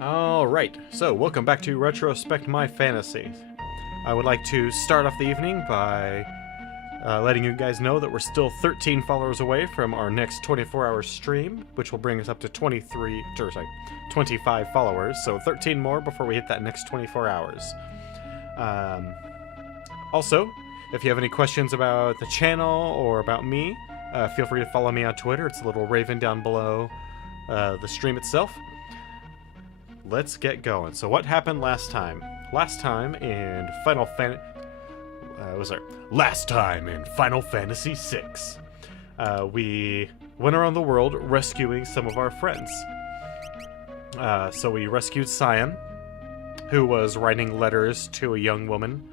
Alright, so welcome back to Retrospect My Fantasy. I would like to start off the evening by letting you guys know that we're still 13 followers away from our next 24-hour stream, which will bring us up to 25 followers, so 13 more before we hit that next 24 hours. Also, if you have any questions about the channel or about me, feel free to follow me on Twitter. It's a little raven down below the stream itself. Let's get going. So what happened last time? Last time in Final Fantasy VI, we went around the world rescuing some of our friends. So we rescued Cyan, who was writing letters to a young woman,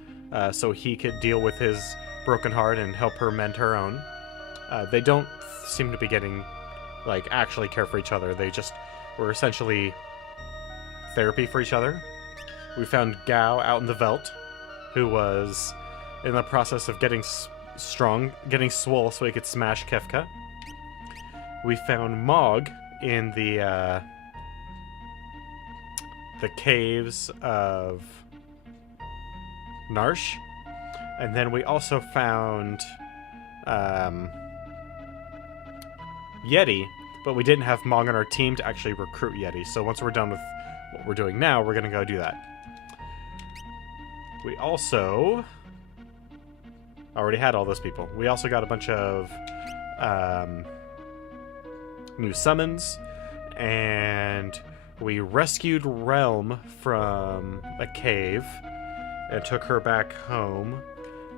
so he could deal with his broken heart and help her mend her own. They don't seem to be getting, actually care for each other. They just were essentially therapy for each other. We found Gao out in the Veldt, who was in the process of getting getting swole so he could smash Kefka. We found Mog in the caves of Narsh, and then we also found Yeti, but we didn't have Mog on our team to actually recruit Yeti. So once we're done with what we're doing now, we're gonna go do that. We also already had all those people. We also got a bunch of new summons, and we rescued Realm from a cave and took her back home,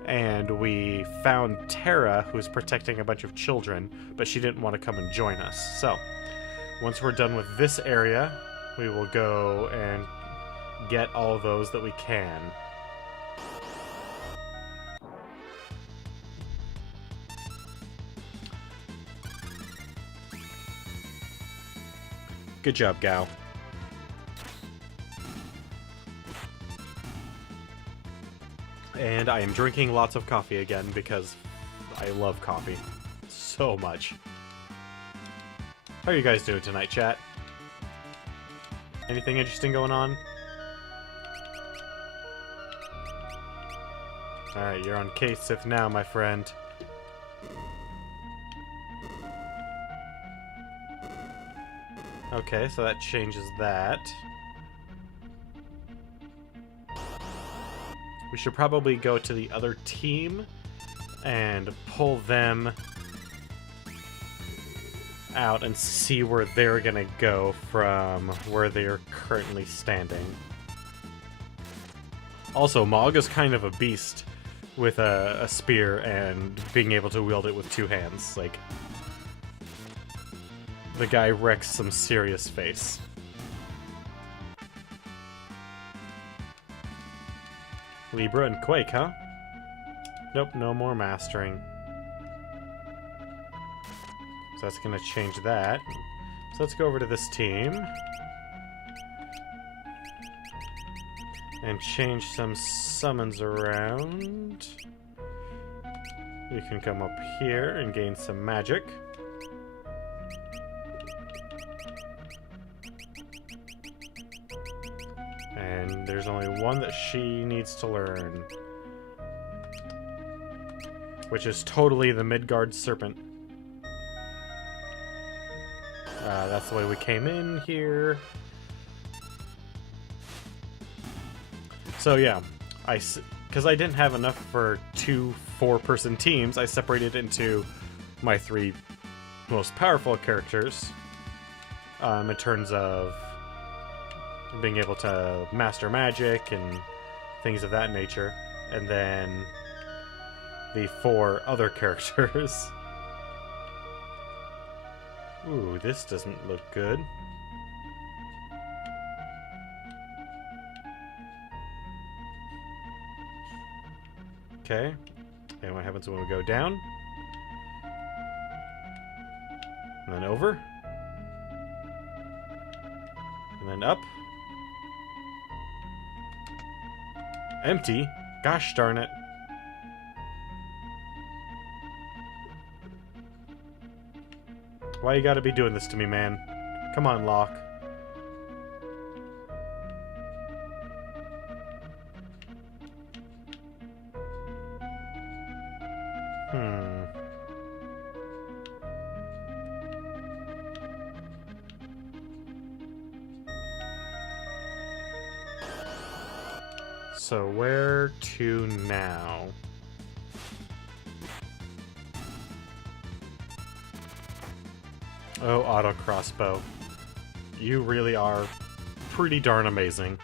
and we found Terra, who's protecting a bunch of children, but she didn't want to come and join us. So once we're done with this area, we will go and get all those that we can. Good job, Gao. And I am drinking lots of coffee again because I love coffee so much. How are you guys doing tonight, chat? Anything interesting going on? Alright, you're on K-Sith now, my friend. Okay, so that changes that. We should probably go to the other team and pull them out and see where they're gonna go from where they're currently standing. Also, Mog is kind of a beast with a spear and being able to wield it with two hands. Like, the guy wrecks some serious face. Libra and Quake, huh? Nope, no more mastering. So that's gonna change that. So let's go over to this team. And change some summons around. You can come up here and gain some magic. And there's only one that she needs to learn, which is totally the Midgard Serpent. That's the way we came in here. So yeah, because I didn't have enough for two 4-person teams, I separated into my 3 most powerful characters in terms of being able to master magic and things of that nature, and then the 4 other characters. Ooh, this doesn't look good. Okay, and what happens when we go down? And then over. And then up. Empty? Gosh darn it. Why you gotta be doing this to me, man? Come on, Locke. So where to now? Oh, auto crossbow. You really are pretty darn amazing.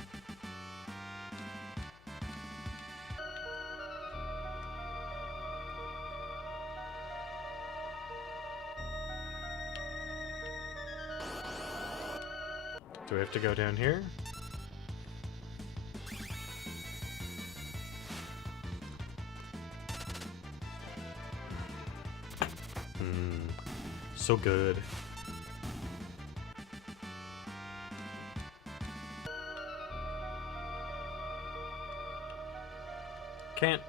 Do we have to go down here? So good. Can't.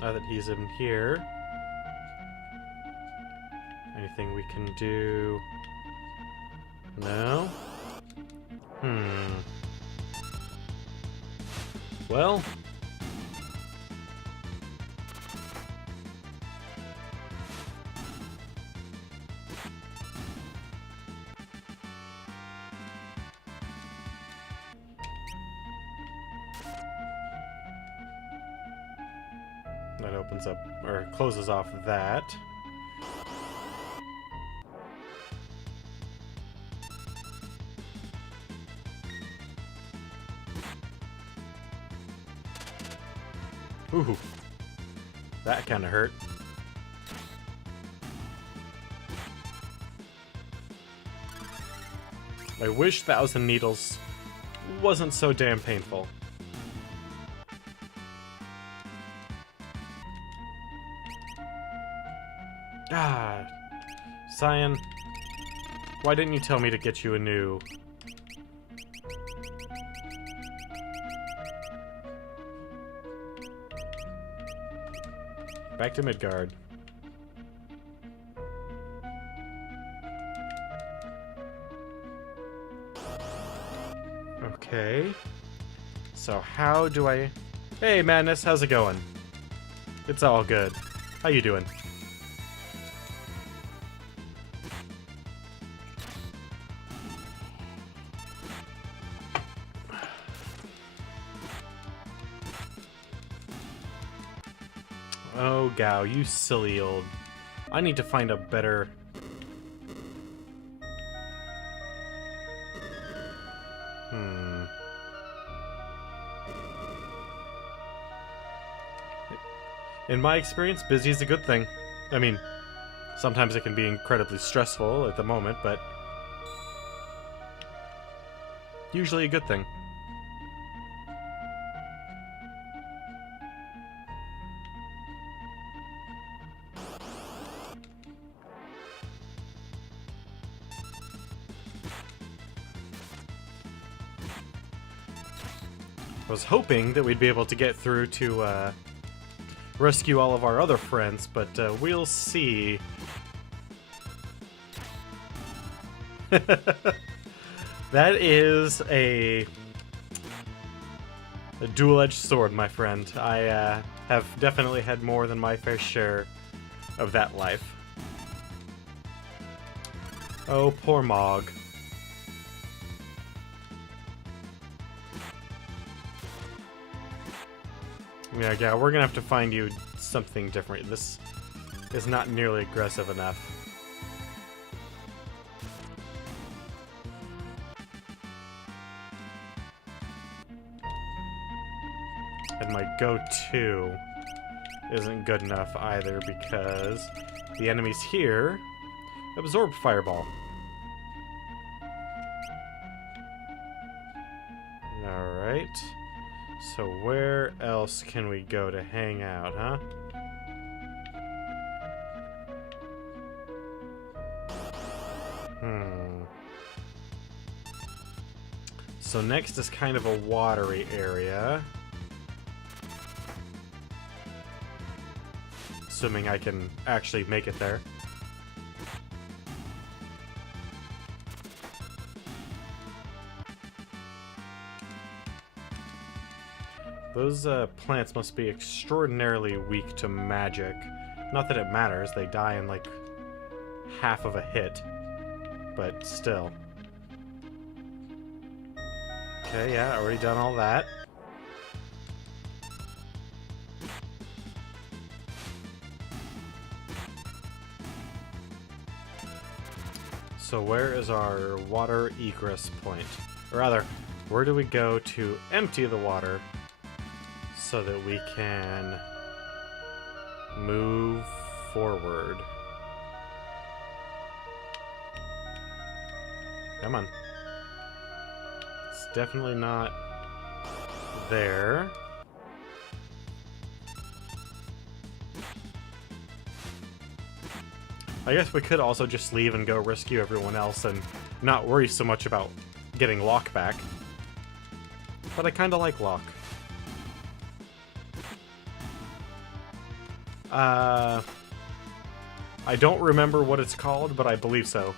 Now that he's in here. Anything we can do? No? Well. That opens up, or closes off that. Ooh, that kind of hurt. I wish 1,000 needles wasn't so damn painful. Ah, Cyan, why didn't you tell me to get you a new... Back to Midgard. Okay. So how do I... Hey, Madness, how's it going? It's all good. How you doing? Oh, Gao, you silly old... I need to find a better... In my experience, busy is a good thing. I mean, sometimes it can be incredibly stressful at the moment, but... usually a good thing. I was hoping that we'd be able to get through to rescue all of our other friends, but we'll see. That is a dual-edged sword, my friend. I have definitely had more than my fair share of that life. Oh, poor Mog. Yeah, we're gonna have to find you something different. This is not nearly aggressive enough. And my go-to isn't good enough either because the enemies here absorb Fireball. Alright. So where else can we go to hang out, huh? So next is kind of a watery area. Assuming I can actually make it there. Those plants must be extraordinarily weak to magic. Not that it matters, they die in like half of a hit. But still. Okay, yeah, already done all that. So where is our water egress point? Or rather, where do we go to empty the water so that we can move forward? Come on. It's definitely not there. I guess we could also just leave and go rescue everyone else and not worry so much about getting Locke back. But I kind of like Locke. I don't remember what it's called, but I believe so.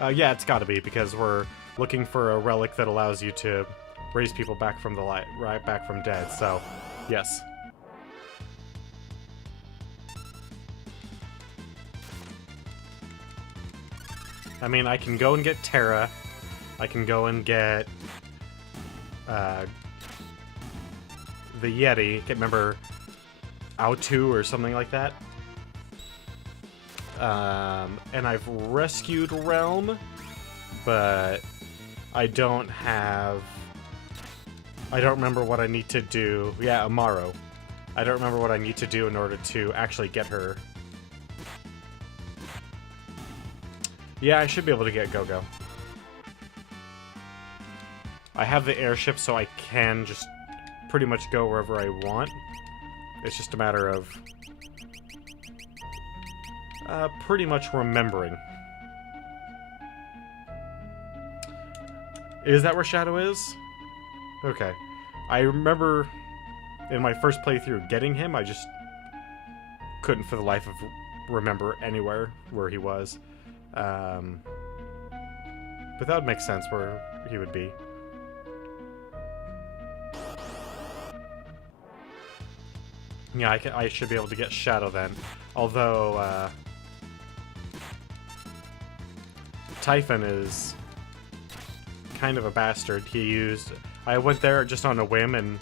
Yeah, it's gotta be, because we're looking for a relic that allows you to raise people back from the light, right back from dead, so yes. I mean, I can go and get Terra. I can go and get the Yeti. Can't remember, Autu or something like that. And I've rescued Realm, but I don't remember what I need to do. Yeah, Amaro. I don't remember what I need to do in order to actually get her. Yeah, I should be able to get Go-Go. I have the airship, so I can just pretty much go wherever I want. It's just a matter of pretty much remembering. Is that where Shadow is? Okay. I remember in my first playthrough getting him, I just couldn't for the life of remember anywhere where he was. But that would make sense where he would be. Yeah, I should be able to get Shadow then. Although, Typhon is kind of a bastard. I went there just on a whim, and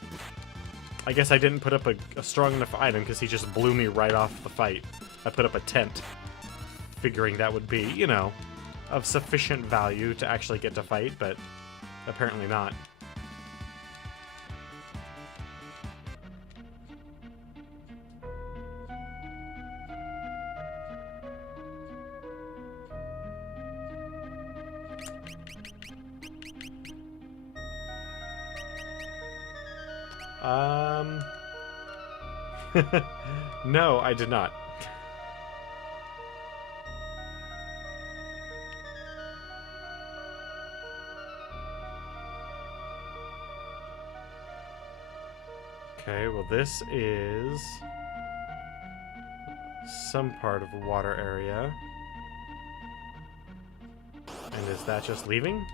I guess I didn't put up a strong enough item because he just blew me right off the fight. I put up a tent, figuring that would be, you know, of sufficient value to actually get to fight, but apparently not. No, I did not. Okay, well this is some part of a water area. And is that just leaving?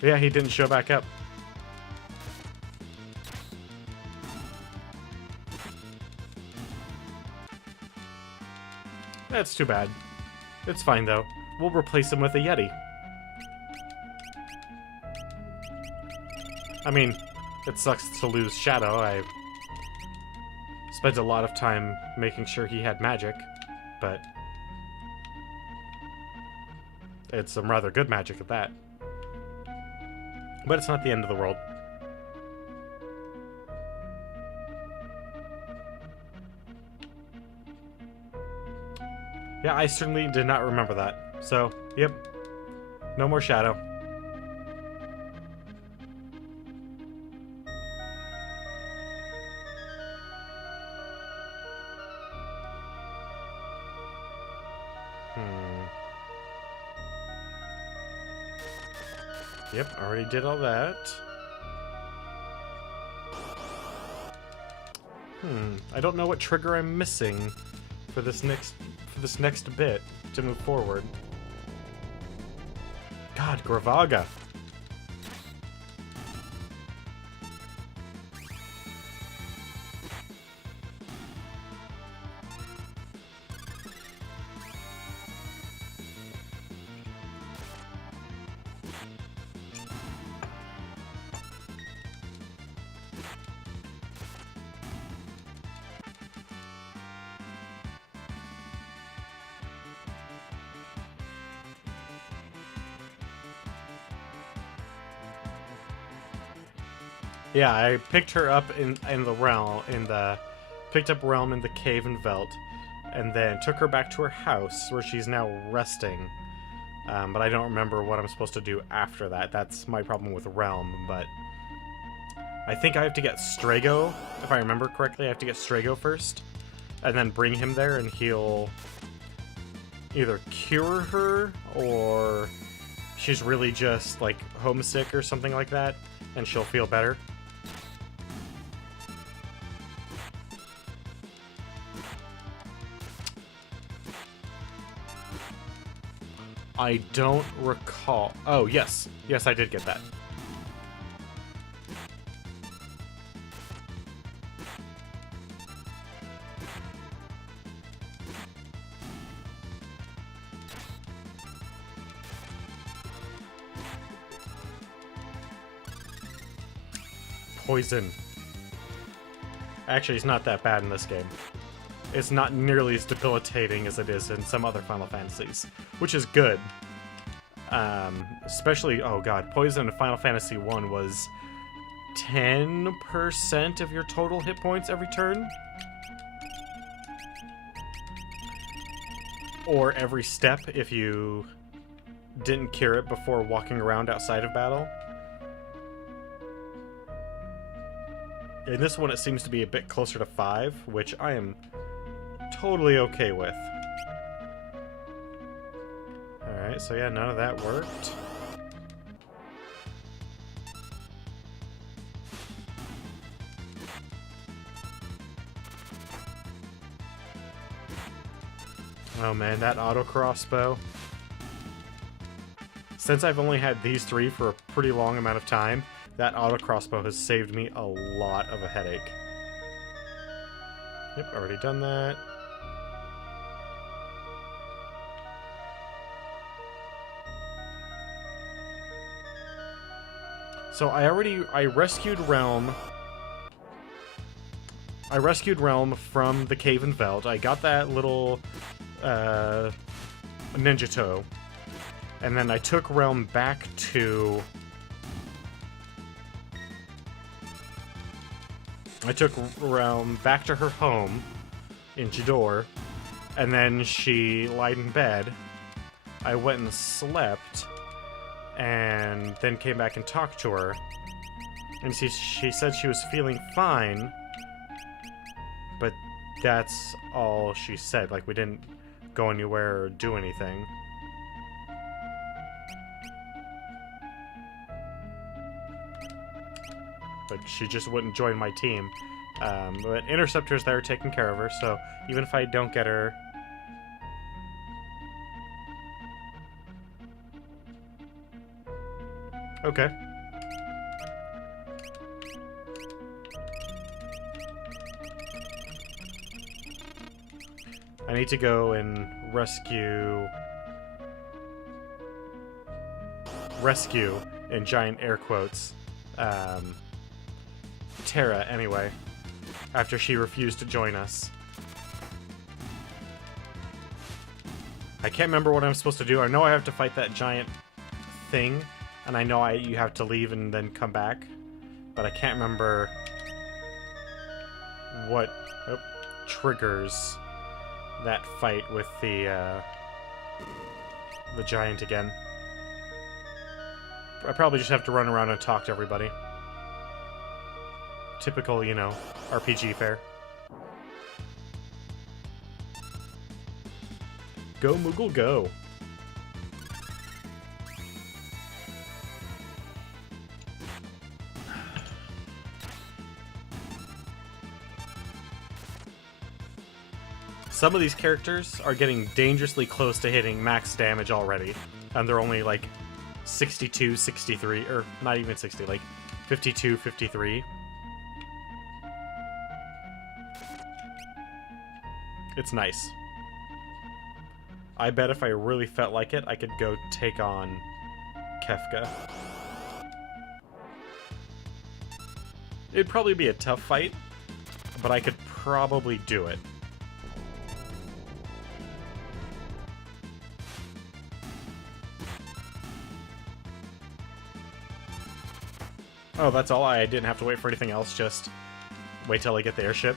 Yeah, he didn't show back up. That's too bad. It's fine, though. We'll replace him with a Yeti. I mean, it sucks to lose Shadow. I spent a lot of time making sure he had magic, but it's some rather good magic at that. But it's not the end of the world. Yeah, I certainly did not remember that. So, yep. No more Shadow. Yep, already did all that. I don't know what trigger I'm missing for this next bit to move forward. God, Gravaga. Yeah, I picked her up in the realm picked up Realm in the cave in Velt, and then took her back to her house where she's now resting. But I don't remember what I'm supposed to do after that. That's my problem with Realm, but I think I have to get Strago, if I remember correctly. I have to get Strago first, and then bring him there, and he'll either cure her, or she's really just, like, homesick or something like that, and she'll feel better. I don't recall. Oh, yes. Yes, I did get that. Poison. Actually, it's not that bad in this game. It's not nearly as debilitating as it is in some other Final Fantasies, which is good. Especially, oh god, poison in Final Fantasy 1 was 10% of your total hit points every turn? Or every step if you didn't cure it before walking around outside of battle. In this one, it seems to be a bit closer to 5, which I am totally okay with. Alright, so yeah, none of that worked. Oh man, that auto crossbow. Since I've only had these three for a pretty long amount of time, that auto crossbow has saved me a lot of a headache. Yep, already done that. So I rescued Realm. I rescued Realm from the cave in Veld. I got that little ninja toe. And then I took Realm back to... I took Realm back to her home in Jador, and then she lied in bed. I went and slept, and then came back and talked to her. And she said she was feeling fine, but that's all she said. Like, we didn't go anywhere or do anything. But she just wouldn't join my team. But Interceptor's there taking care of her, so even if I don't get her... Okay. I need to go and rescue, in giant air quotes, Terra, anyway, after she refused to join us. I can't remember what I'm supposed to do. I know I have to fight that giant thing, and I know you have to leave and then come back, but I can't remember what triggers that fight with the giant again. I probably just have to run around and talk to everybody. Typical, you know, RPG fare. Go, Moogle, go! Some of these characters are getting dangerously close to hitting max damage already, and they're only like 62, 63, or not even 60, like 52, 53. It's nice. I bet if I really felt like it, I could go take on Kefka. It'd probably be a tough fight, but I could probably do it. Oh, that's all? I didn't have to wait for anything else, just wait till I get the airship.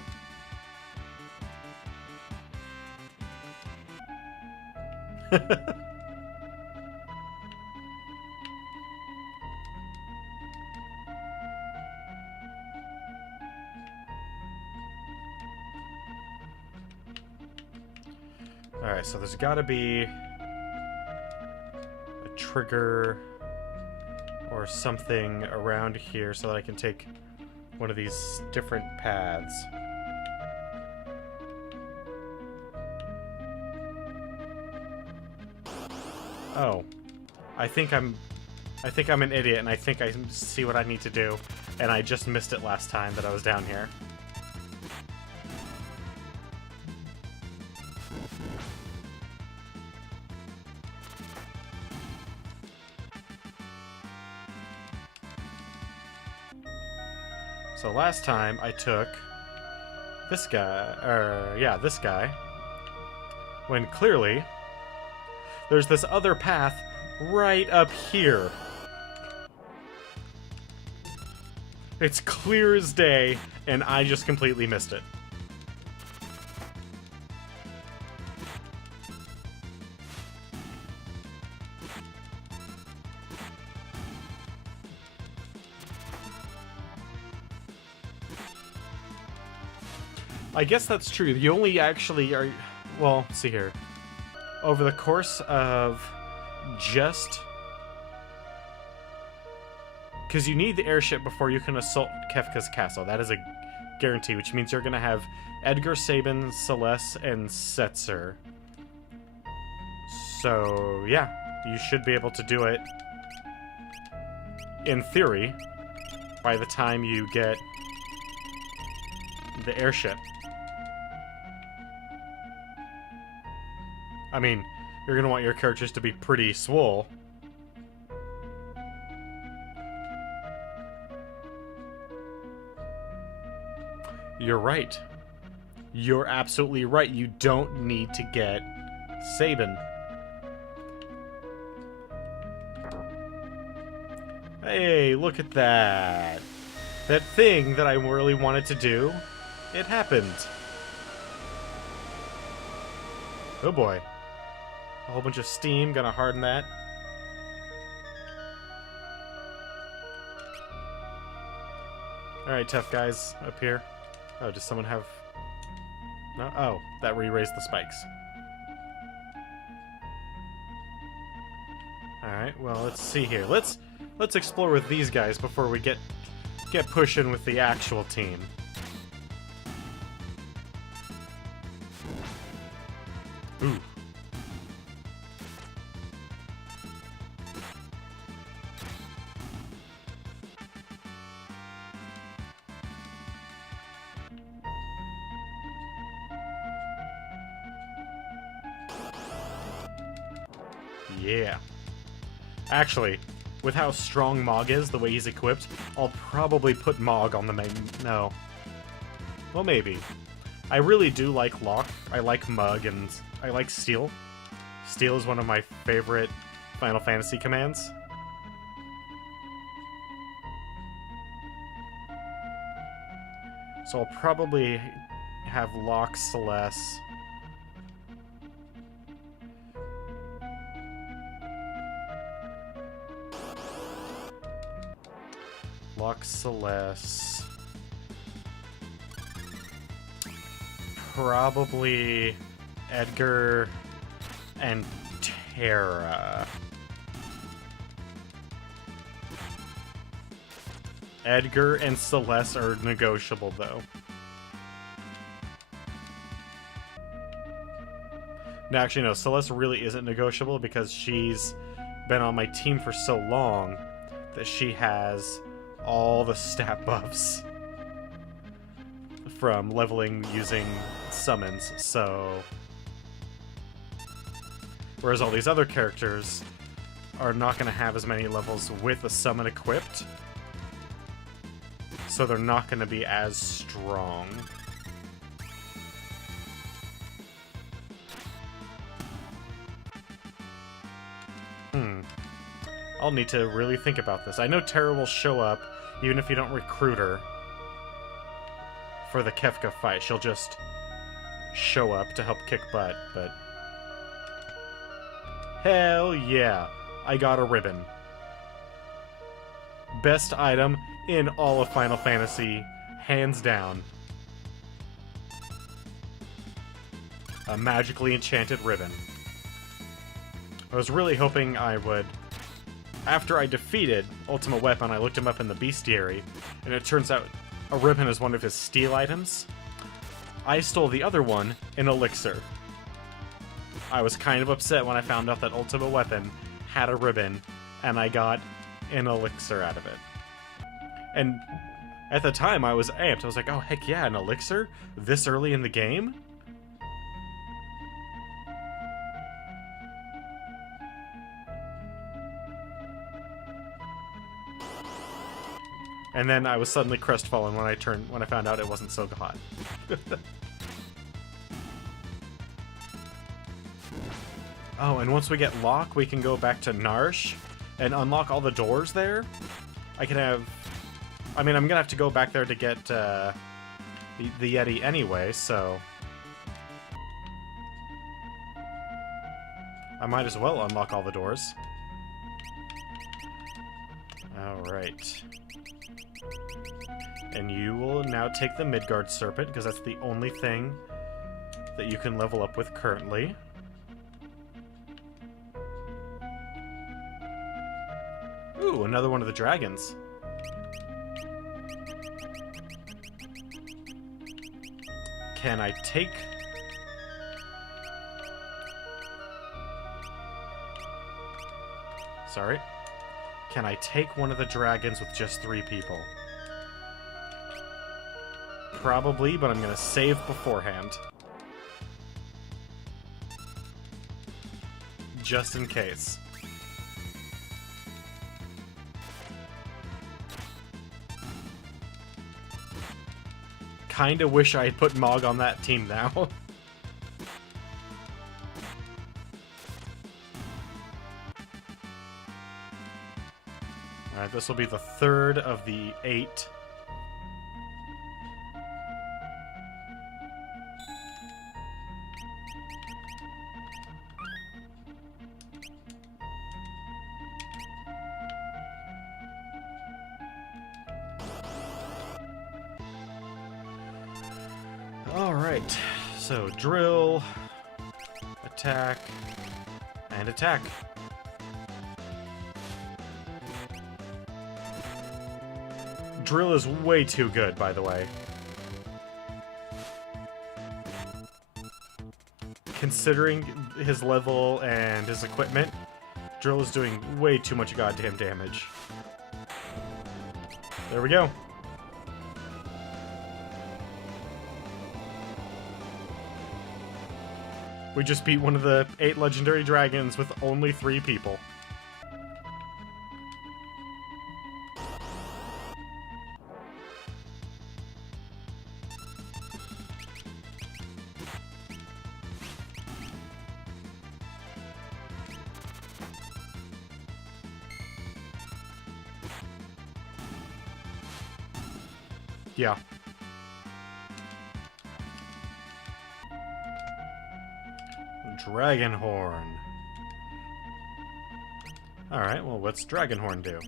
Alright, so there's gotta be a trigger or something around here so that I can take one of these different paths. Oh. I think I'm an idiot, and I think I see what I need to do, and I just missed it last time that I was down here. So last time I took this guy, this guy, when clearly there's this other path right up here. It's clear as day, and I just completely missed it. I guess that's true. You only actually are... Well, let's see here. Over the course of just... Because you need the airship before you can assault Kefka's castle. That is a guarantee, which means you're going to have Edgar, Sabin, Celeste, and Setzer. So, yeah. You should be able to do it, in theory, by the time you get the airship. I mean, you're going to want your characters to be pretty swole. You're right. You're absolutely right. You don't need to get Sabin. Hey, look at that. That thing that I really wanted to do, it happened. Oh boy. A whole bunch of steam, gonna harden that. Alright, tough guys up here. Oh, does someone have... No? Oh, that re-raised the spikes. Alright, well, let's see here. Let's explore with these guys before we get pushing with the actual team. Ooh. Yeah. Actually, with how strong Mog is, the way he's equipped, I'll probably put Mog on the main... No. Well, maybe. I really do like Locke. I like Mug, and I like Steel. Steel is one of my favorite Final Fantasy commands. So I'll probably have Locke, Celeste... Locke, Celeste... Probably Edgar and Terra. Edgar and Celeste are negotiable, though. No, actually, no. Celeste really isn't negotiable because she's been on my team for so long that she has all the stat buffs from leveling using summons, so... Whereas all these other characters are not going to have as many levels with a summon equipped, so they're not going to be as strong. I'll need to really think about this. I know Terra will show up Even if you don't recruit her for the Kefka fight, she'll just show up to help kick butt, but... Hell yeah! I got a ribbon. Best item in all of Final Fantasy, hands down. A magically enchanted ribbon. I was really hoping I would... After I defeated Ultimate Weapon, I looked him up in the bestiary, and it turns out a ribbon is one of his steal items. I stole the other one, an elixir. I was kind of upset when I found out that Ultimate Weapon had a ribbon, and I got an elixir out of it. And at the time, I was amped. I was like, oh, heck yeah, an elixir? This early in the game? And then I was suddenly crestfallen when I found out it wasn't so hot. Oh, and once we get Locke, we can go back to Narsh and unlock all the doors there. I can have... I mean, I'm gonna have to go back there to get the Yeti anyway, so... I might as well unlock all the doors. Alright. And you will now take the Midgard Serpent, because that's the only thing that you can level up with currently. Ooh, another one of the dragons. Can I take... Sorry. Can I take one of the dragons with just 3 people? Probably, but I'm gonna save beforehand. Just in case. Kinda wish I had put Mog on that team now. Alright, this will be the 3rd of the 8. Alright, so drill, attack, and attack. Drill is way too good, by the way. Considering his level and his equipment, Drill is doing way too much goddamn damage. There we go. We just beat one of the 8 legendary dragons with only 3 people. Yeah. Dragonhorn. Alright, well, what's Dragonhorn do?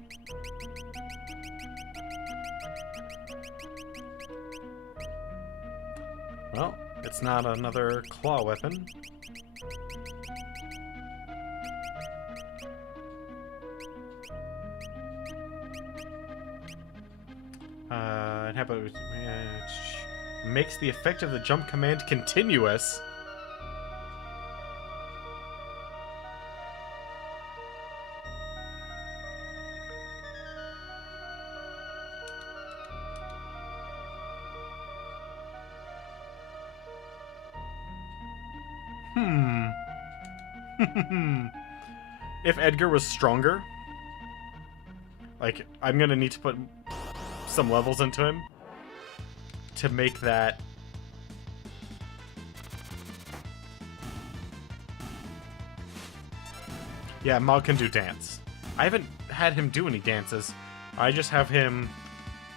Well, it's not another claw weapon. And how about makes the effect of the jump command continuous? If Edgar was stronger, like, I'm gonna need to put some levels into him to make that. Yeah, Mog can do dance. I haven't had him do any dances. I just have him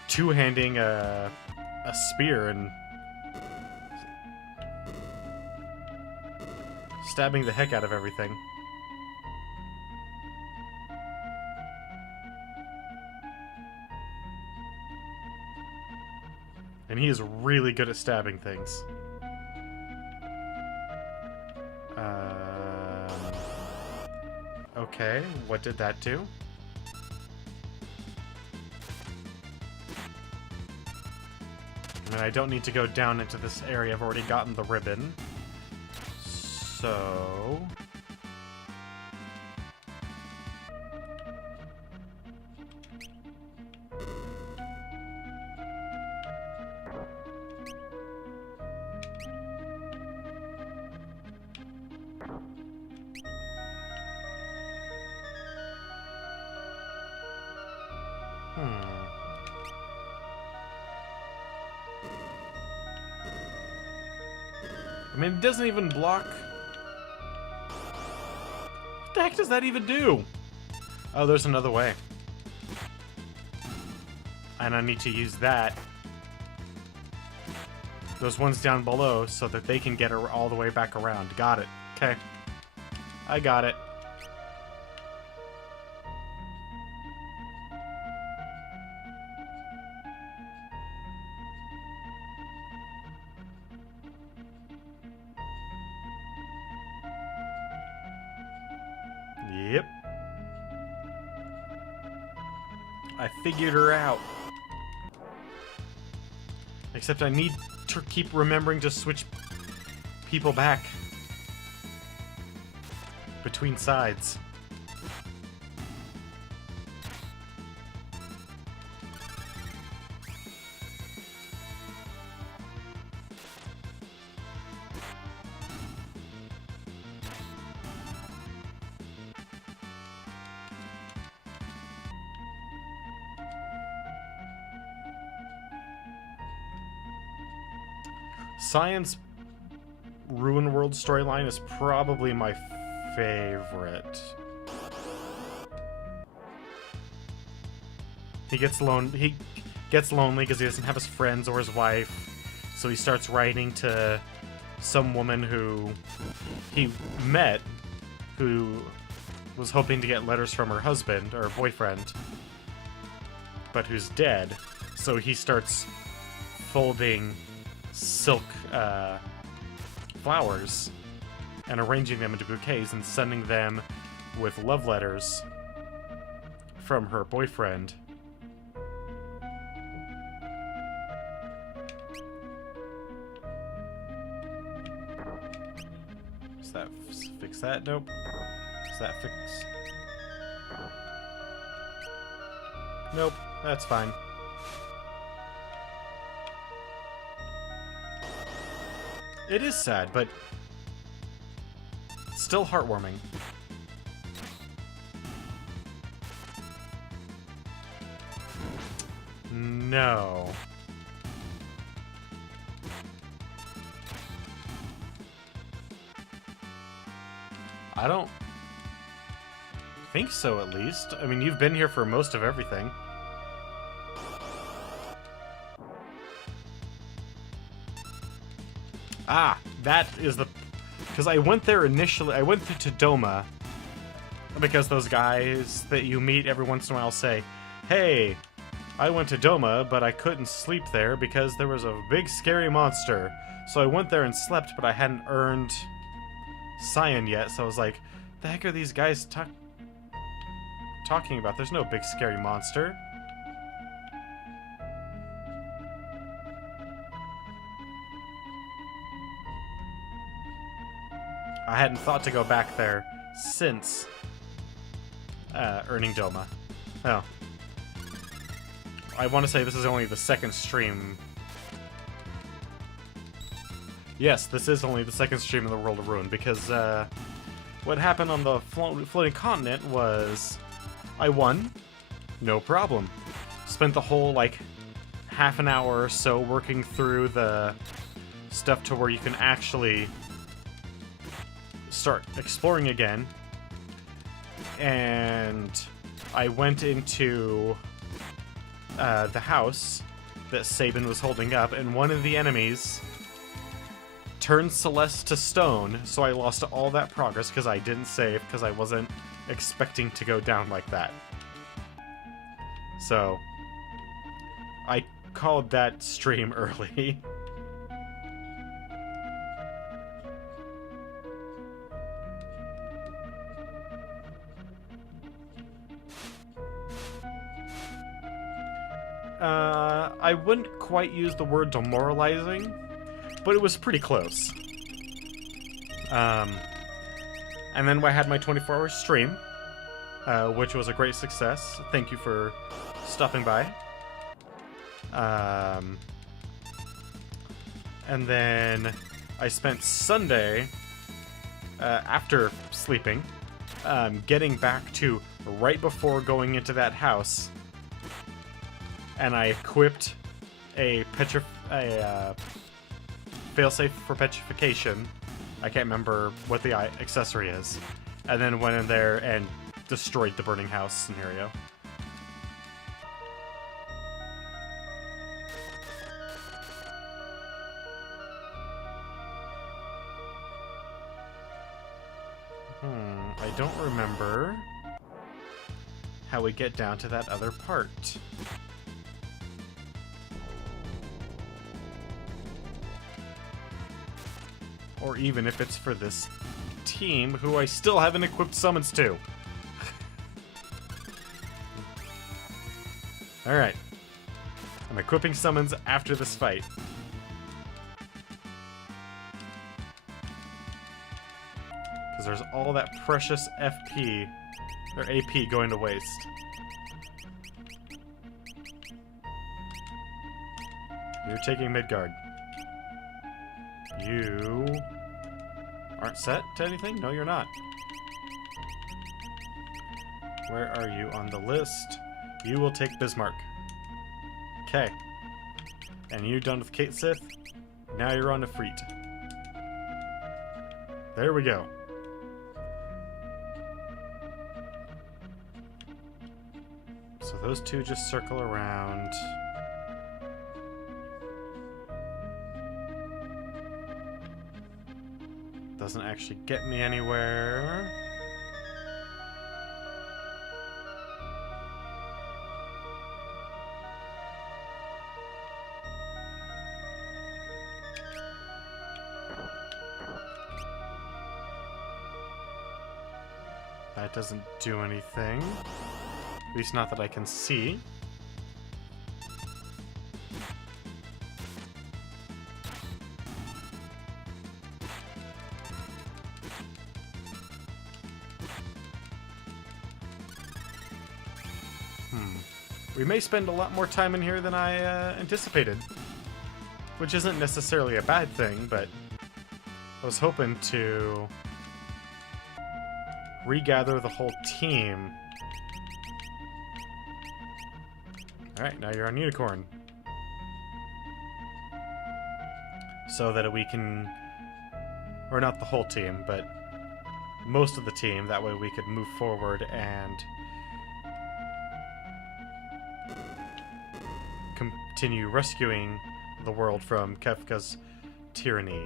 two-handing a spear and stabbing the heck out of everything. And he is really good at stabbing things. Okay, what did that do? I mean, I don't need to go down into this area. I've already gotten the ribbon. So... I mean, it doesn't even block... What the heck does that even do? Oh, there's another way. And I need to use that. Those ones down below so that they can get her all the way back around. Got it. Okay. I got it. Yep. I figured her out. Except I need to keep remembering to switch people back between sides. Science Ruin World storyline is probably my favorite. He gets lonely because he doesn't have his friends or his wife, so he starts writing to some woman who he met, who was hoping to get letters from her husband or boyfriend, but who's dead. So he starts folding silk flowers and arranging them into bouquets and sending them with love letters from her boyfriend. Does that fix that? Nope. Does that fix... Nope, that's fine. It is sad, but still heartwarming. No. I don't think so, at least. I mean, you've been here for most of everything. Ah, that is the... Because I went there initially... I went to Doma because those guys that you meet every once in a while say, hey, I went to Doma, but I couldn't sleep there because there was a big scary monster. So I went there and slept, but I hadn't earned Cyan yet, so I was like, the heck are these guys talking about? There's no big scary monster. I hadn't thought to go back there since earning Doma. Oh. I want to say this is only the second stream. Yes, this is only the second stream of the World of Ruin, because what happened on the floating continent was I won, no problem. Spent the whole, like, half an hour or so working through the stuff to where you can actually start exploring again. And I went into the house that Sabin was holding up, and one of the enemies turned Celeste to stone, so I lost all that progress because I didn't save, because I wasn't expecting to go down like that. So, I called that stream early. I wouldn't quite use the word demoralizing, but it was pretty close. And then I had my 24-hour stream, which was a great success. Thank you for stopping by. And then I spent Sunday, after sleeping, getting back to right before going into that house, and I equipped a failsafe for petrification. I can't remember what the accessory is. And then went in there and destroyed the burning house scenario. I don't remember how we get down to that other part. Or even if it's for this team, who I still haven't equipped summons to. Alright. I'm equipping summons after this fight. Because there's all that precious FP, or AP, going to waste. You're taking Midgard. You aren't set to anything? No, you're not. Where are you on the list? You will take Bismarck. Okay. And you done with Kate Sith? Now you're on to Freet. There we go. So those two just circle around. Doesn't actually get me anywhere. That doesn't do anything. At least not that I can see. We may spend a lot more time in here than I anticipated. Which isn't necessarily a bad thing, but I was hoping to regather the whole team. Alright, now you're on Unicorn. So that we can... Or not the whole team, but most of the team. That way we could move forward and continue rescuing the world from Kefka's tyranny.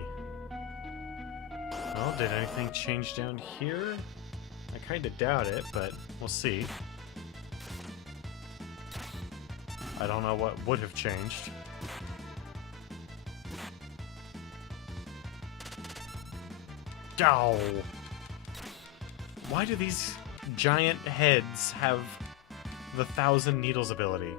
Well, did anything change down here? I kind of doubt it, but we'll see. I don't know what would have changed. Ow! Why do these giant heads have the 1,000 Needles ability?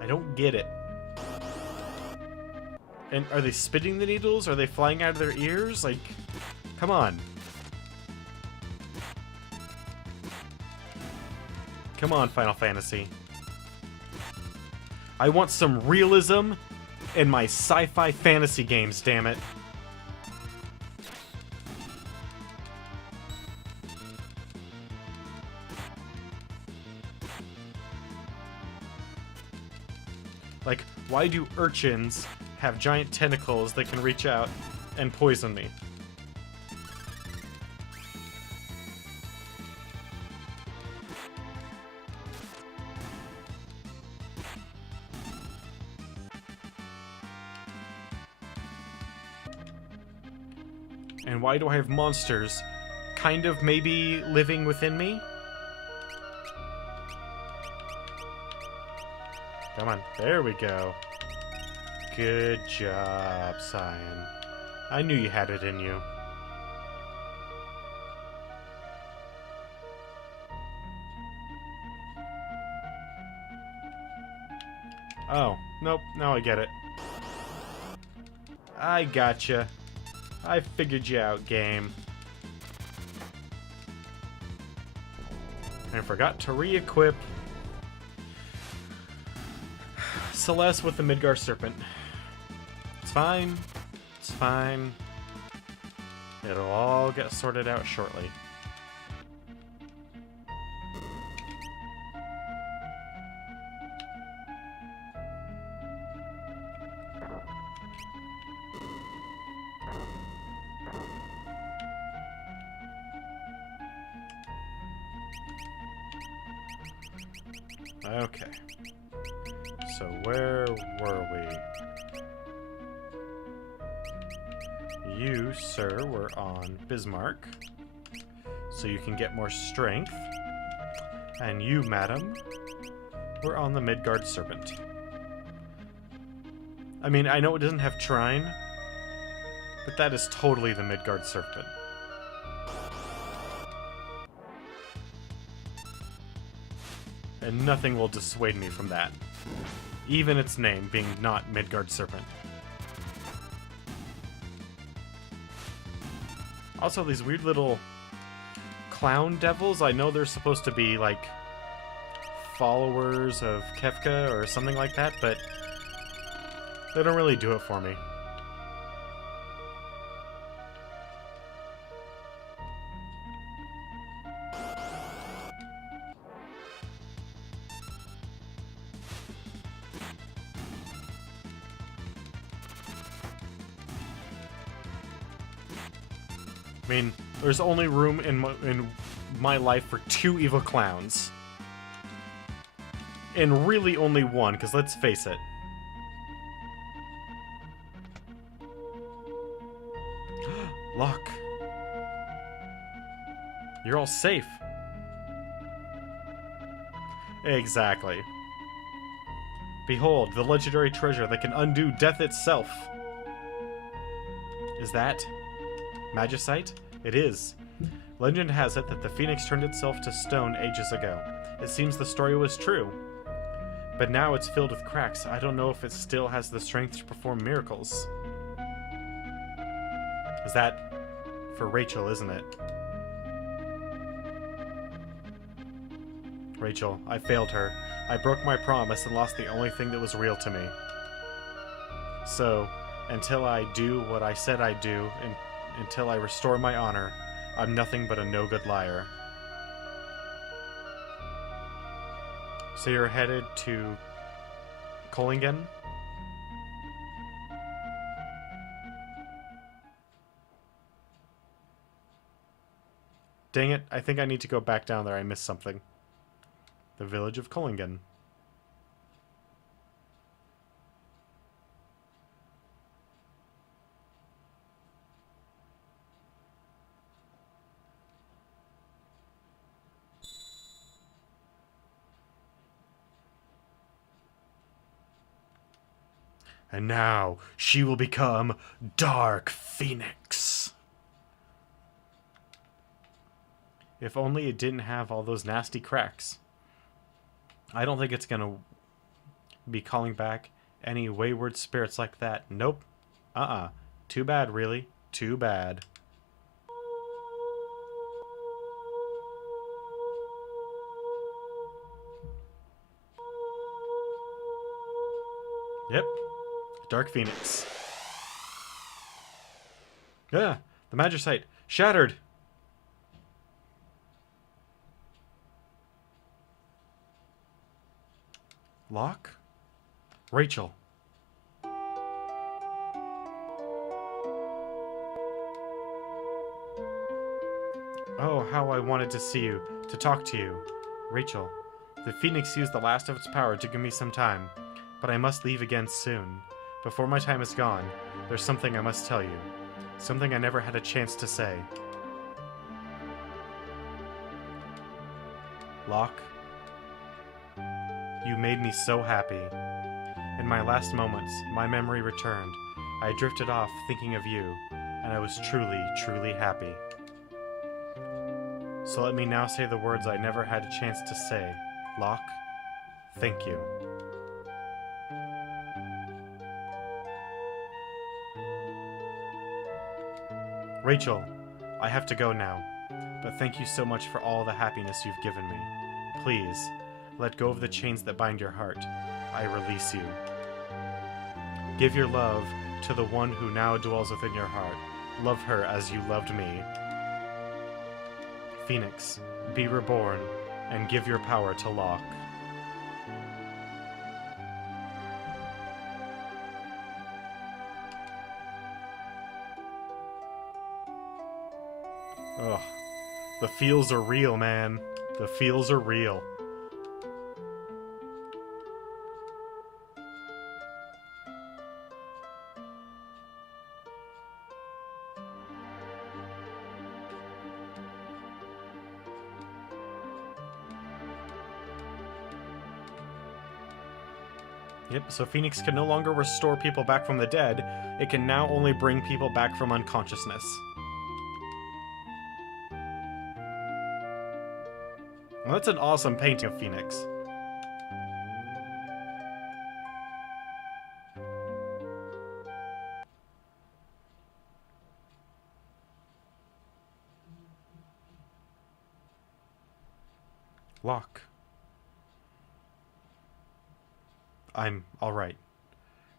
I don't get it. And are they spitting the needles? Are they flying out of their ears? Like, come on. Come on, Final Fantasy. I want some realism in my sci-fi fantasy games, damn it. Like, why do urchins have giant tentacles that can reach out and poison me? And why do I have monsters kind of maybe living within me? Come on. There we go. Good job, Cyan. I knew you had it in you. Oh, nope. Now I get it. I gotcha. I figured you out, game. And I forgot to re-equip Celeste with the Midgar Serpent. It's fine. It's fine. It'll all get sorted out shortly. Okay. So where were we? You, sir, were on Bismarck, so you can get more strength. And you, madam, were on the Midgard Serpent. I mean, I know it doesn't have Trine, but that is totally the Midgard Serpent. And nothing will dissuade me from that. Even its name being not Midgard Serpent. Also, these weird little clown devils, I know they're supposed to be, like, followers of Kefka or something like that, but they don't really do it for me. I mean, there's only room in my life for 2 evil clowns. And really only one, because let's face it. Lock. You're all safe. Exactly. Behold, the legendary treasure that can undo death itself. Is that Magicite? It is. Legend has it that the phoenix turned itself to stone ages ago. It seems the story was true. But now it's filled with cracks. I don't know if it still has the strength to perform miracles. Is that for Rachel, isn't it? Rachel, I failed her. I broke my promise and lost the only thing that was real to me. So, until I do what I said I'd do, and until I restore my honor, I'm nothing but a no-good liar. So you're headed to Kohlingen? Dang it, I think I need to go back down there. I missed something. The village of Kohlingen. And now she will become Dark Phoenix. If only it didn't have all those nasty cracks. I don't think it's gonna be calling back any wayward spirits like that. Nope. Too bad, really. Too bad. Yep. Dark Phoenix. Yeah, the Magicite. Shattered. Locke? Rachel. Oh, how I wanted to see you, to talk to you. Rachel, the Phoenix used the last of its power to give me some time, but I must leave again soon. Before my time is gone, there's something I must tell you. Something I never had a chance to say. Locke, you made me so happy. In my last moments, my memory returned. I drifted off thinking of you, and I was truly, truly happy. So let me now say the words I never had a chance to say. Locke, thank you. Rachel, I have to go now, but thank you so much for all the happiness you've given me. Please, let go of the chains that bind your heart. I release you. Give your love to the one who now dwells within your heart. Love her as you loved me. Phoenix, be reborn, and give your power to Locke. Ugh. The feels are real, man. The feels are real. Yep, so Phoenix can no longer restore people back from the dead. It can now only bring people back from unconsciousness. Well, that's an awesome painting of Phoenix. Locke. I'm alright.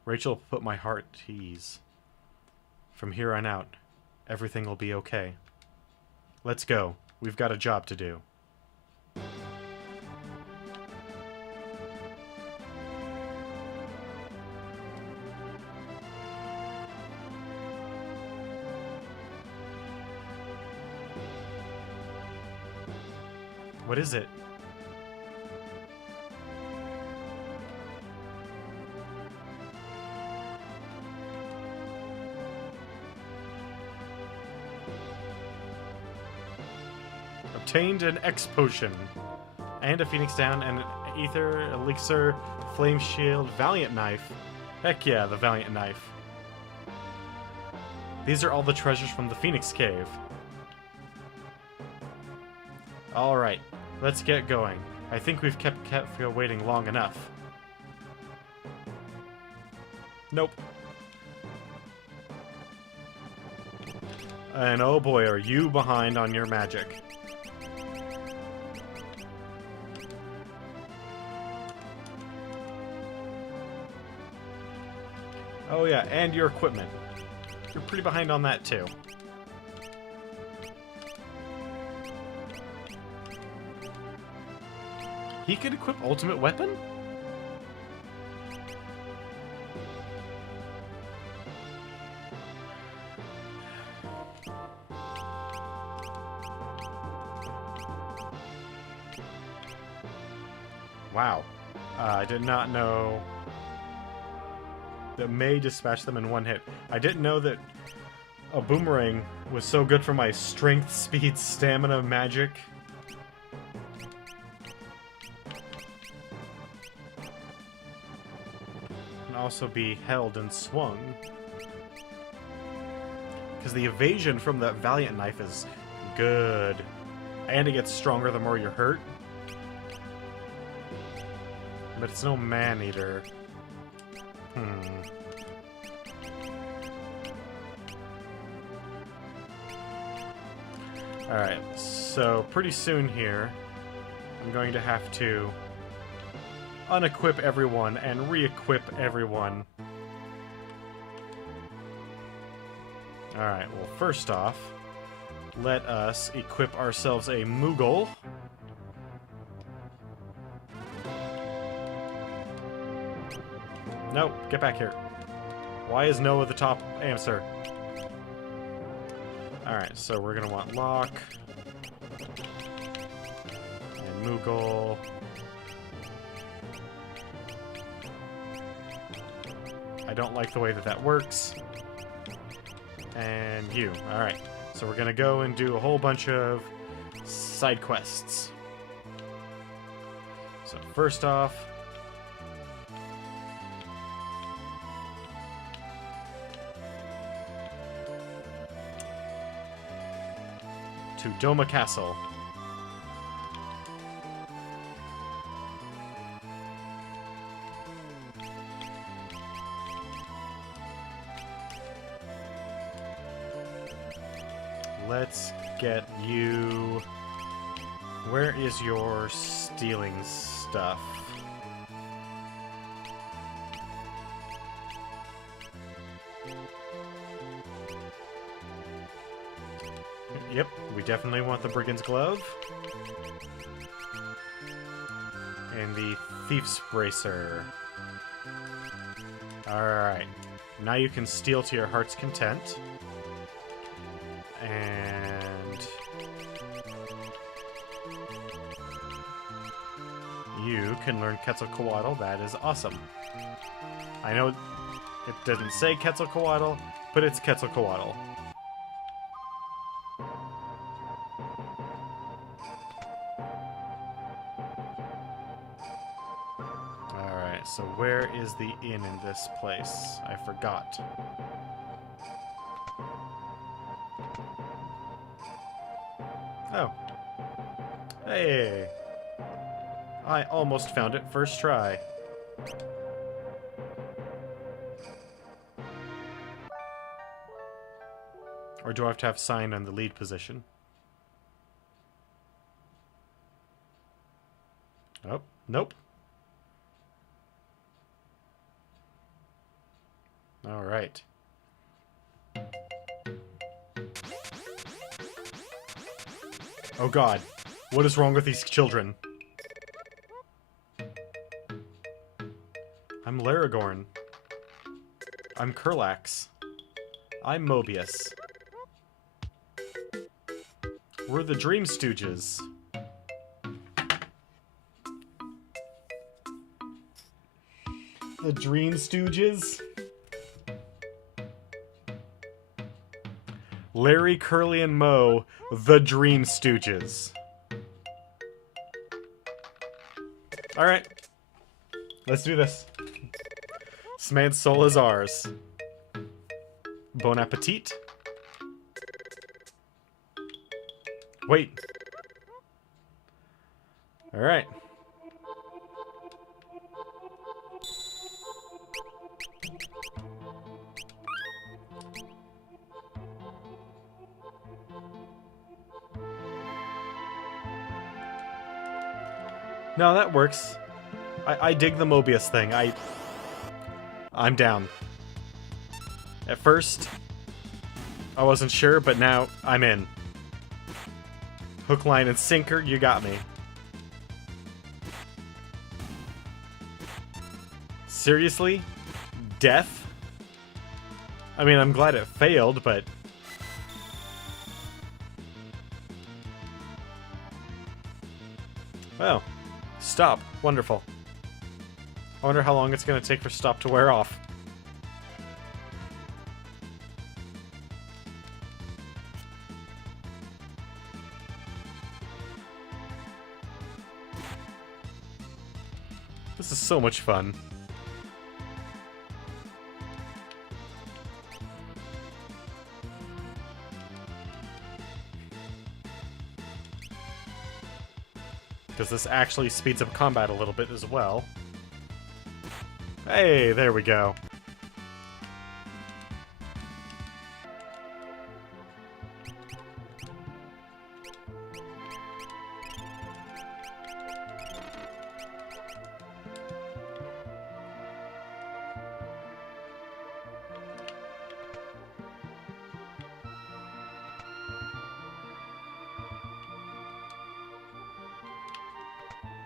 Rachel put my heart at ease. From here on out, everything will be okay. Let's go. We've got a job to do. What is it? Obtained an X potion, and a Phoenix down, and an Ether, Elixir, Flame Shield, Valiant Knife. Heck yeah, the Valiant Knife. These are all the treasures from the Phoenix Cave. Alright, let's get going. I think we've kept Kefka waiting long enough. Nope. And oh boy, are you behind on your magic. Oh yeah, and your equipment. You're pretty behind on that too. He could equip ultimate weapon? Wow. I did not know that may dispatch them in one hit. I didn't know that a boomerang was so good for my strength, speed, stamina, magic. Can also be held and swung. Because the evasion from that Valiant Knife is good. And it gets stronger the more you're hurt. But it's no man-eater. Alright, so pretty soon here, I'm going to have to unequip everyone and re-equip everyone. Alright, well first off, let us equip ourselves a Moogle. No, get back here. Why is Noah the top answer? Alright, so we're gonna want Locke. And Moogle. I don't like the way that that works. And you. Alright. So we're gonna go and do a whole bunch of side quests. So first off, to Doma Castle. Let's get you... Where is your stealing stuff? Yep, we definitely want the Brigand's Glove. And the Thief's Bracer. Alright. Now you can steal to your heart's content. And... you can learn Quetzalcoatl. That is awesome. I know it doesn't say Quetzalcoatl, but it's Quetzalcoatl. Alright, so where is the inn in this place? I forgot. Oh. Hey! I almost found it first try. Or do I have to have sign on the lead position? Oh, nope. Alright. Oh god. What is wrong with these children? I'm Laragorn. I'm Kurlax. I'm Mobius. We're the Dream Stooges. The Dream Stooges? Larry, Curly, and Moe, the Dream Stooges. Alright. Let's do this. This man's soul is ours. Bon appetit. Wait. Alright. No, that works. I dig the Mobius thing. I'm down. At first, I wasn't sure, but now I'm in. Hook, line, and sinker, you got me. Seriously? Death? I mean, I'm glad it failed, but... well, stop. Wonderful. I wonder how long it's going to take for stop to wear off. This is so much fun. Because this actually speeds up combat a little bit as well. Hey, there we go.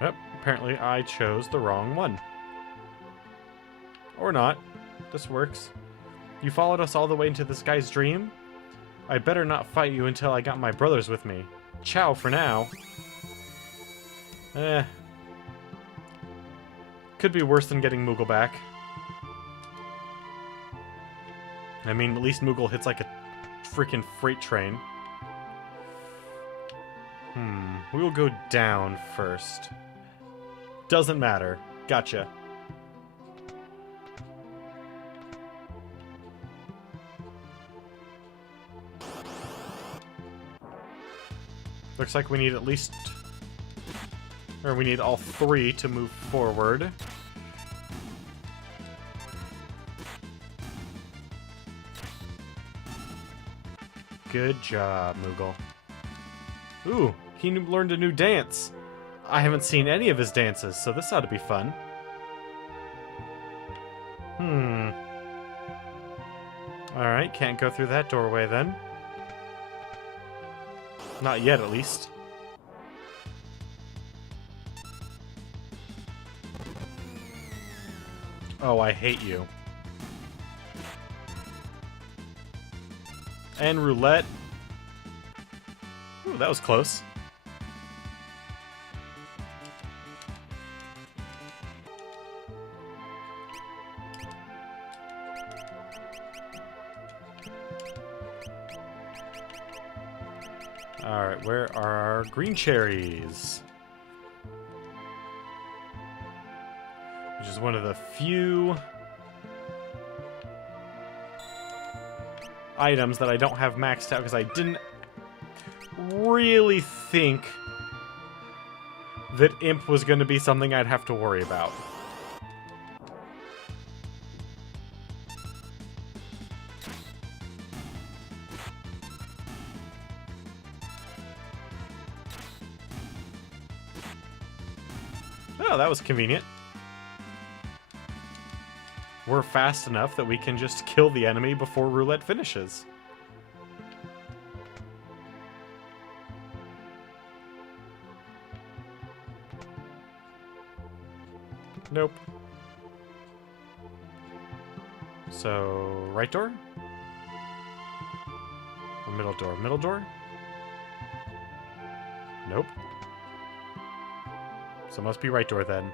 Yep, apparently I chose the wrong one. Or not. This works. You followed us all the way into this guy's dream? I better not fight you until I got my brothers with me. Ciao for now. Could be worse than getting Moogle back. I mean, at least Moogle hits like a freaking freight train. We will go down first. Doesn't matter. Gotcha. Looks like we need at least... or we need all three to move forward. Good job, Moogle. Ooh, he learned a new dance. I haven't seen any of his dances, so this ought to be fun. Alright, can't go through that doorway then. Not yet, at least. Oh, I hate you. And roulette. Ooh, that was close. Alright, where are our green cherries? Which is one of the few items that I don't have maxed out because I didn't really think that Imp was going to be something I'd have to worry about. Oh, that was convenient. We're fast enough that we can just kill the enemy before roulette finishes. Nope. So, right door? Or middle door? Middle door? Nope. So must be right door then.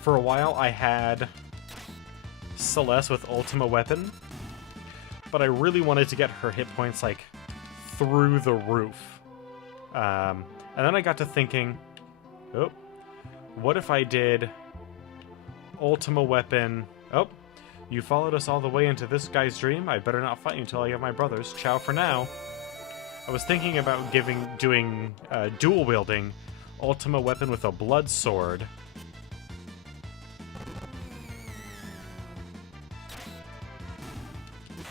For a while I had Celeste with Ultima Weapon, but I really wanted to get her hit points like through the roof. And then I got to thinking, oh, what if I did Ultima Weapon? Oh, you followed us all the way into this guy's dream. I better not fight you until I get my brothers. Ciao for now. I was thinking about doing dual wielding Ultima Weapon with a blood sword.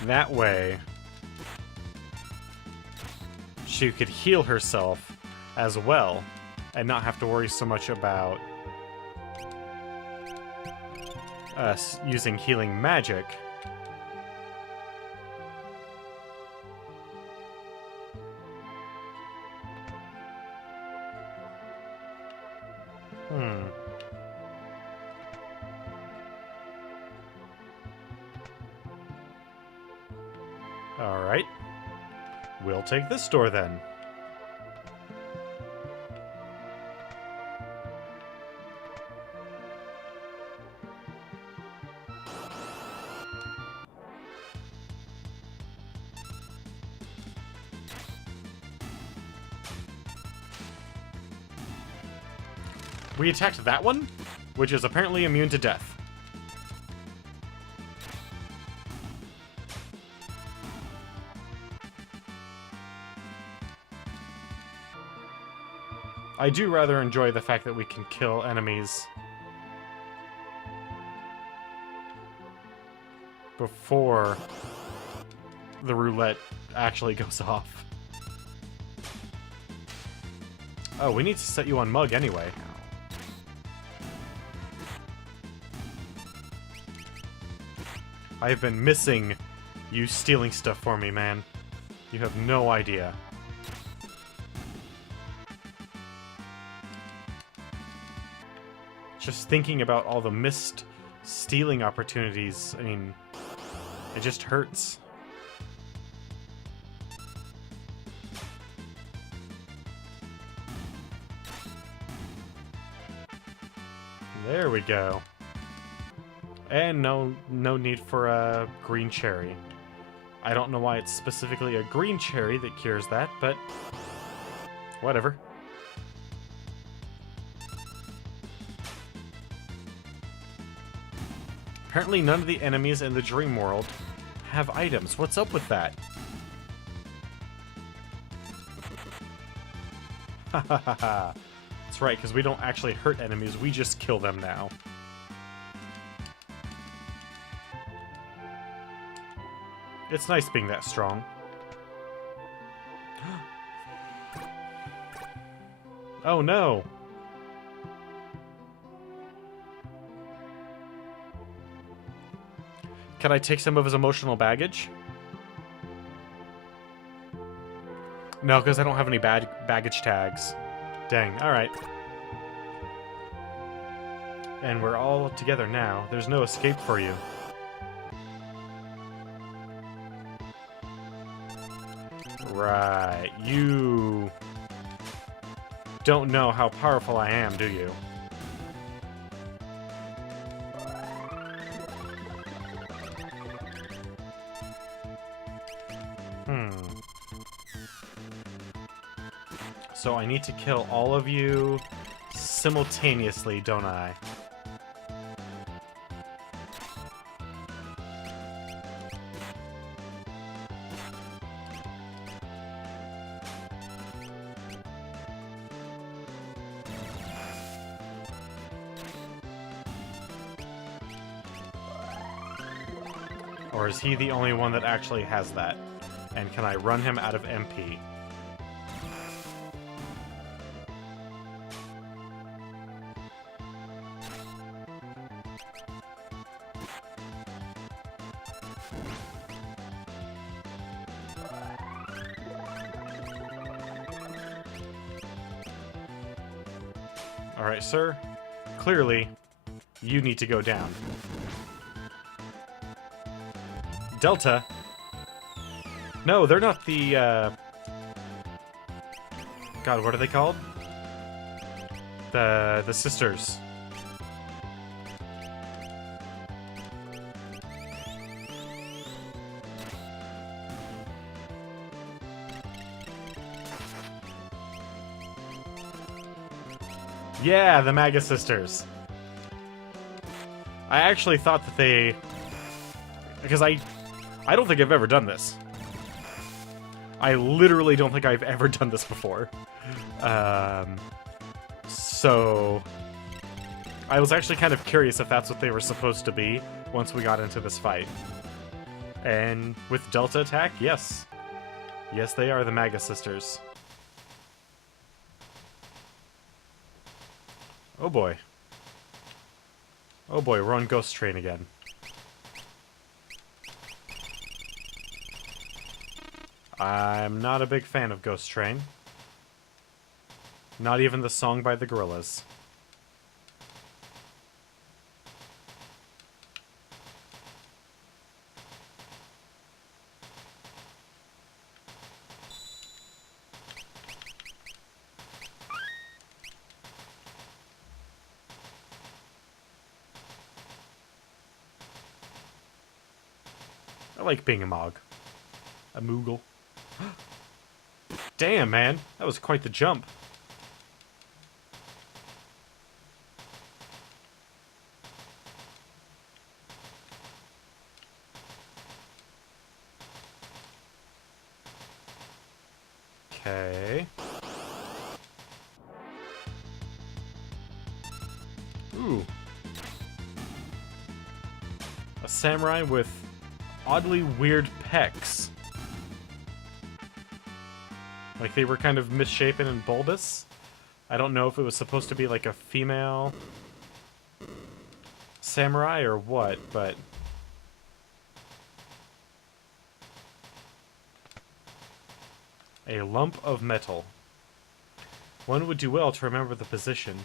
That way, she could heal herself as well, and not have to worry so much about us using healing magic. Alright. We'll take this door then. We attacked that one, which is apparently immune to death. I do rather enjoy the fact that we can kill enemies before the roulette actually goes off. Oh, we need to set you on Mug anyway. I've been missing you stealing stuff for me, man. You have no idea. Just thinking about all the missed stealing opportunities, I mean, it just hurts. There we go. And no need for a green cherry. I don't know why it's specifically a green cherry that cures that, but whatever. Apparently none of the enemies in the dream world have items. What's up with that? Ha ha ha ha. That's right, because we don't actually hurt enemies, we just kill them now. It's nice being that strong. Oh no! Can I take some of his emotional baggage? No, because I don't have any baggage tags. Dang, alright. And we're all together now. There's no escape for you. Right, you don't know how powerful I am, do you? So I need to kill all of you simultaneously, don't I? Or is he the only one that actually has that? And can I run him out of MP? Alright, sir. Clearly, you need to go down. Delta? No, they're not the, God, what are they called? The sisters. Yeah, the MAGA sisters. I actually thought that they... Because I don't think I've ever done this. I literally don't think I've ever done this before. So... I was actually kind of curious if that's what they were supposed to be once we got into this fight. And with Delta attack, yes. Yes, they are the MAGA sisters. Oh boy. Oh boy, we're on Ghost Train again. I'm not a big fan of Ghost Train. Not even the song by the Gorillaz. I like being a Mog. A Moogle. Damn, man. That was quite the jump. Okay. Ooh. A samurai with oddly weird pecs. Like they were kind of misshapen and bulbous. I don't know if it was supposed to be like a female samurai or what, but... A lump of metal. One would do well to remember the positions.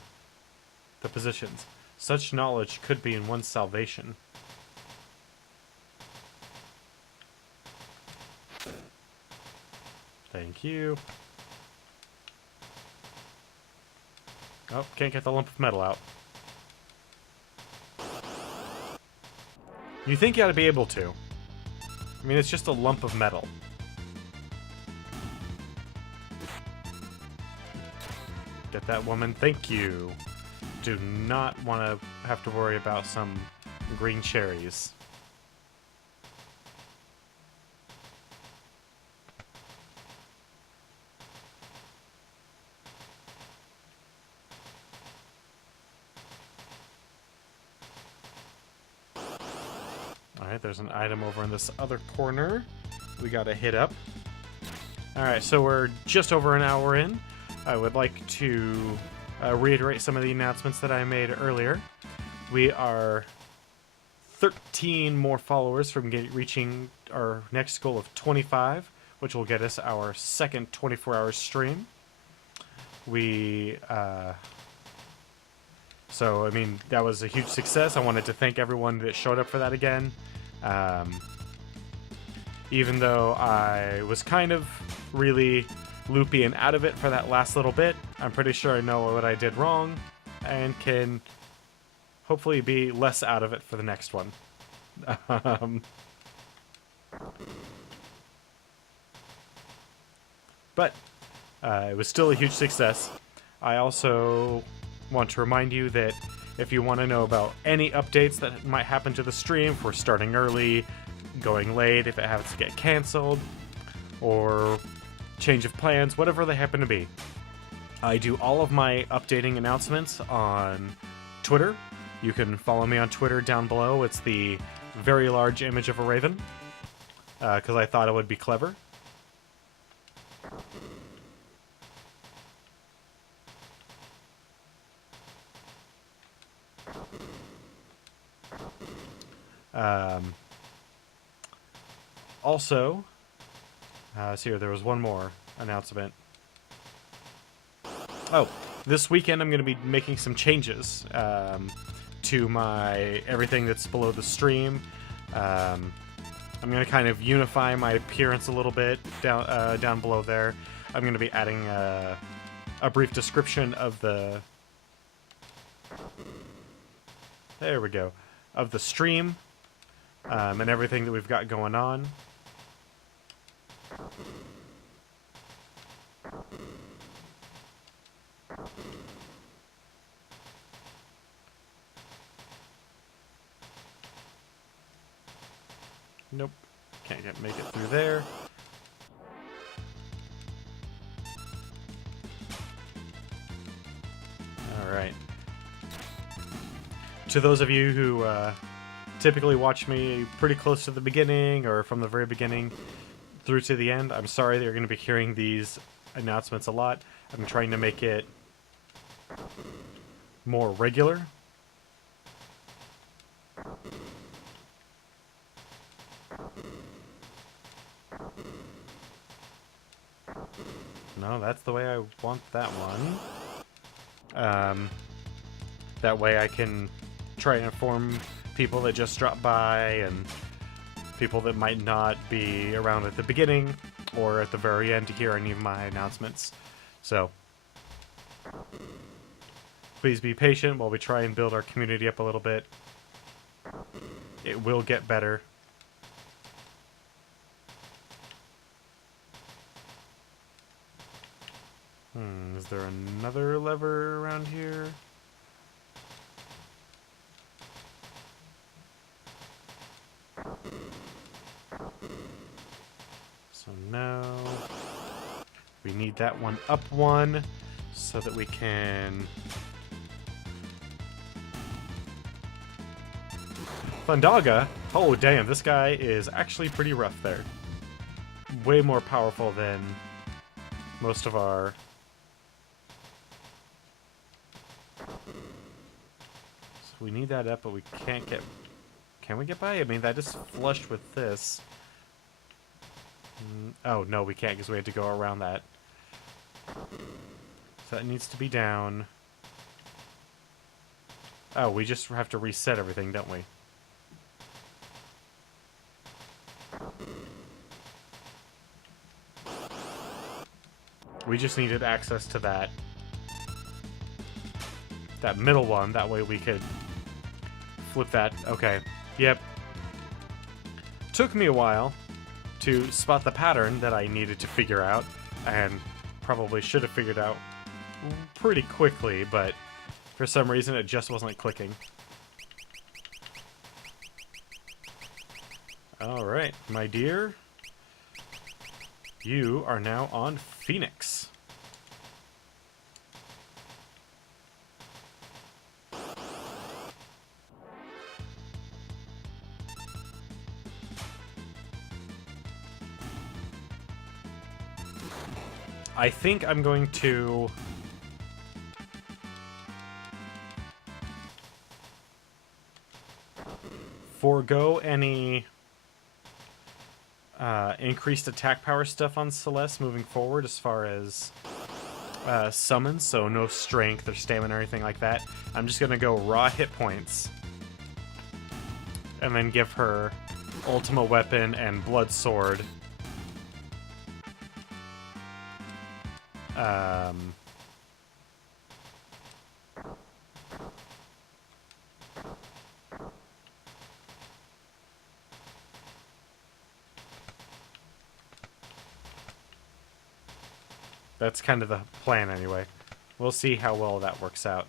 Such knowledge could be in one's salvation. Thank you. Oh, can't get the lump of metal out. You think you ought to be able to. I mean, it's just a lump of metal. Get that woman. Thank you. Do not want to have to worry about some green cherries. Alright, there's an item over in this other corner we gotta hit up. Alright, so we're just over an hour in. I would like to reiterate some of the announcements that I made earlier. We are 13 more followers from reaching our next goal of 25, which will get us our second 24-hour stream. So, I mean, that was a huge success. I wanted to thank everyone that showed up for that again. Even though I was kind of really loopy and out of it for that last little bit, I'm pretty sure I know what I did wrong and can hopefully be less out of it for the next one. But it was still a huge success. I also want to remind you that if you want to know about any updates that might happen to the stream, if we're starting early, going late, if it happens to get canceled, or change of plans, whatever they happen to be, I do all of my updating announcements on Twitter. You can follow me on Twitter down below. It's the very large image of a raven, because I thought it would be clever. Also, so here, there was one more announcement. Oh, this weekend I'm going to be making some changes to my everything that's below the stream. I'm going to kind of unify my appearance a little bit down below there. I'm going to be adding a brief description of the... There we go. Of the stream and everything that we've got going on. Nope. Can't make it through there. Alright. To those of you who typically watch me pretty close to the beginning or from the very beginning through to the end, I'm sorry that you're going to be hearing these announcements a lot. I'm trying to make it more regular. No, that's the way I want that one. That way I can try and inform people that just drop by and people that might not be around at the beginning or at the very end to hear any of my announcements. So, please be patient while we try and build our community up a little bit. It will get better. Is there another lever around here? So no. We need that one up one so that we can... Thundaga? Oh damn, this guy is actually pretty rough there. Way more powerful than most of our... So we need that up, but we can't get... Can we get by? I mean, that is flushed with this. Oh, no, we can't because we had to go around that. So that needs to be down. Oh, we just have to reset everything, don't we? We just needed access to that middle one. That way we could flip that. Okay. Yep. Took me a while to spot the pattern that I needed to figure out, and probably should have figured out pretty quickly, but for some reason it just wasn't clicking. Alright, my dear. You are now on Phoenix. I think I'm going to forego any increased attack power stuff on Celeste moving forward as far as summons, so no strength or stamina or anything like that. I'm just going to go raw hit points and then give her Ultima Weapon and Blood Sword. That's kind of the plan anyway. We'll see how well that works out.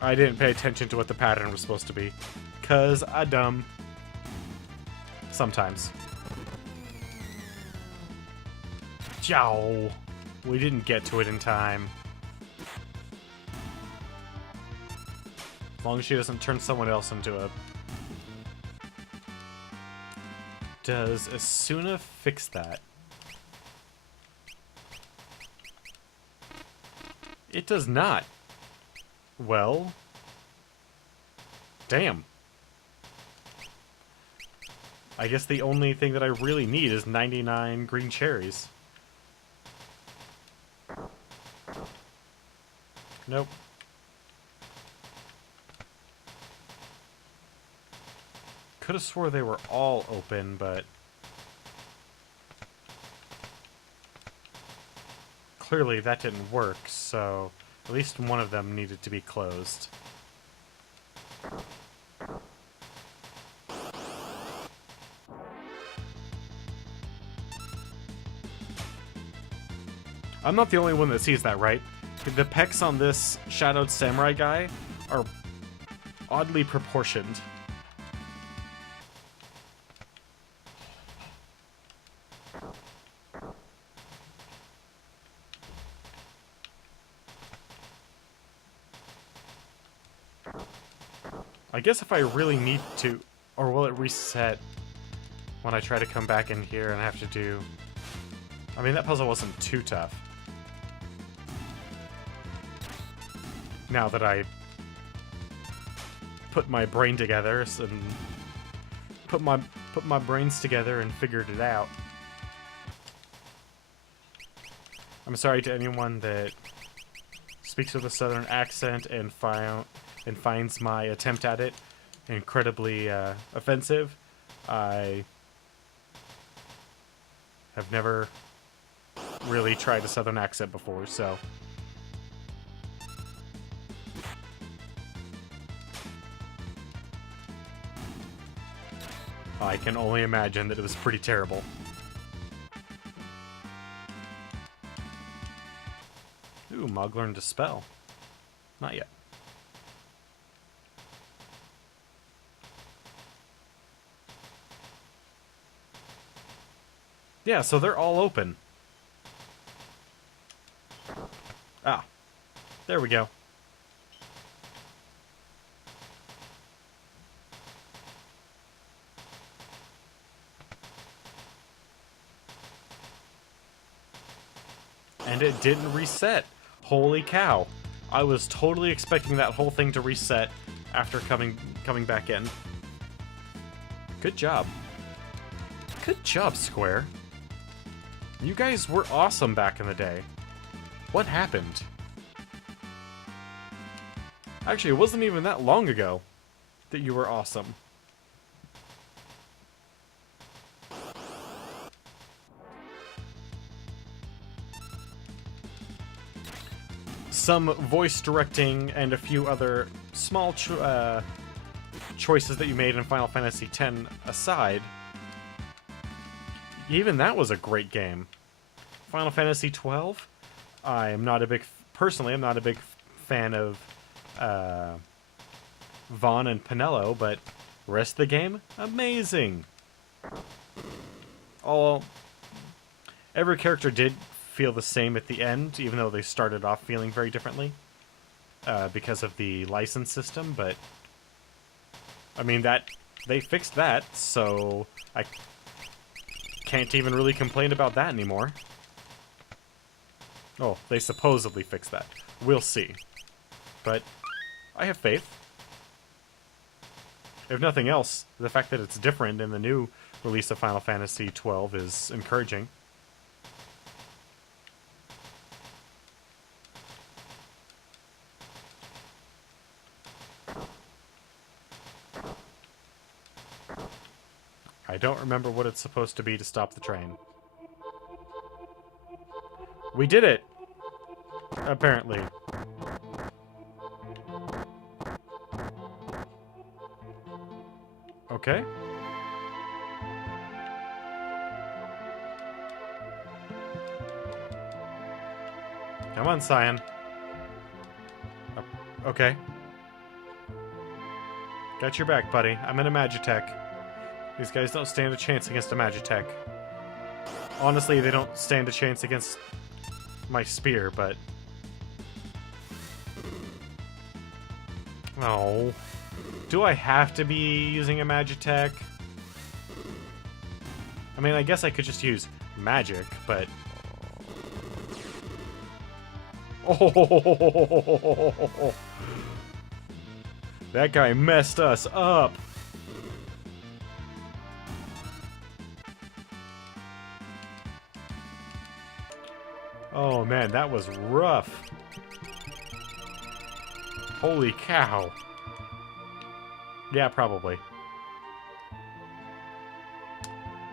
I didn't pay attention to what the pattern was supposed to be, 'cause I dumb. Sometimes. Jow! We didn't get to it in time. As long as she doesn't turn someone else into a... Does Asuna fix that? It does not. Well... Damn. I guess the only thing that I really need is 99 green cherries. Nope. Could have swore they were all open, but clearly that didn't work, so at least one of them needed to be closed. I'm not the only one that sees that, right? The pecs on this Shadowed Samurai guy are oddly proportioned. I guess if I really need to... Or will it reset when I try to come back in here and I have to do... I mean, that puzzle wasn't too tough. Now that I put my brain together and put my brains together and figured it out. I'm sorry to anyone that speaks with a southern accent and finds my attempt at it incredibly offensive. I have never really tried a southern accent before, so... I can only imagine that it was pretty terrible. Ooh, Mog learned to spell. Not yet. Yeah, so they're all open. Ah. There we go. And it didn't reset. Holy cow. I was totally expecting that whole thing to reset after coming back in. Good job. Good job, Square. You guys were awesome back in the day. What happened? Actually, it wasn't even that long ago that you were awesome. Some voice directing and a few other small choices that you made in Final Fantasy X aside, even that was a great game. Final Fantasy XII, I'm not a big... Personally, I'm not a big fan of Vaughn and Pinello, but rest of the game, amazing. Every character did feel the same at the end, even though they started off feeling very differently because of the license system, but I mean, they fixed that, so I can't even really complain about that anymore. Oh, they supposedly fixed that. We'll see. But I have faith. If nothing else, the fact that it's different in the new release of Final Fantasy XII is encouraging. I don't remember what it's supposed to be to stop the train. We did it! Apparently. Okay. Come on, Cyan. Okay. Got your back, buddy. I'm in a Magitech. These guys don't stand a chance against a Magitech. Honestly, they don't stand a chance against my spear, but... Oh. Do I have to be using a Magitech? I mean, I guess I could just use magic, but... Oh! That guy messed us up! Oh man, that was rough. Holy cow. Yeah, probably.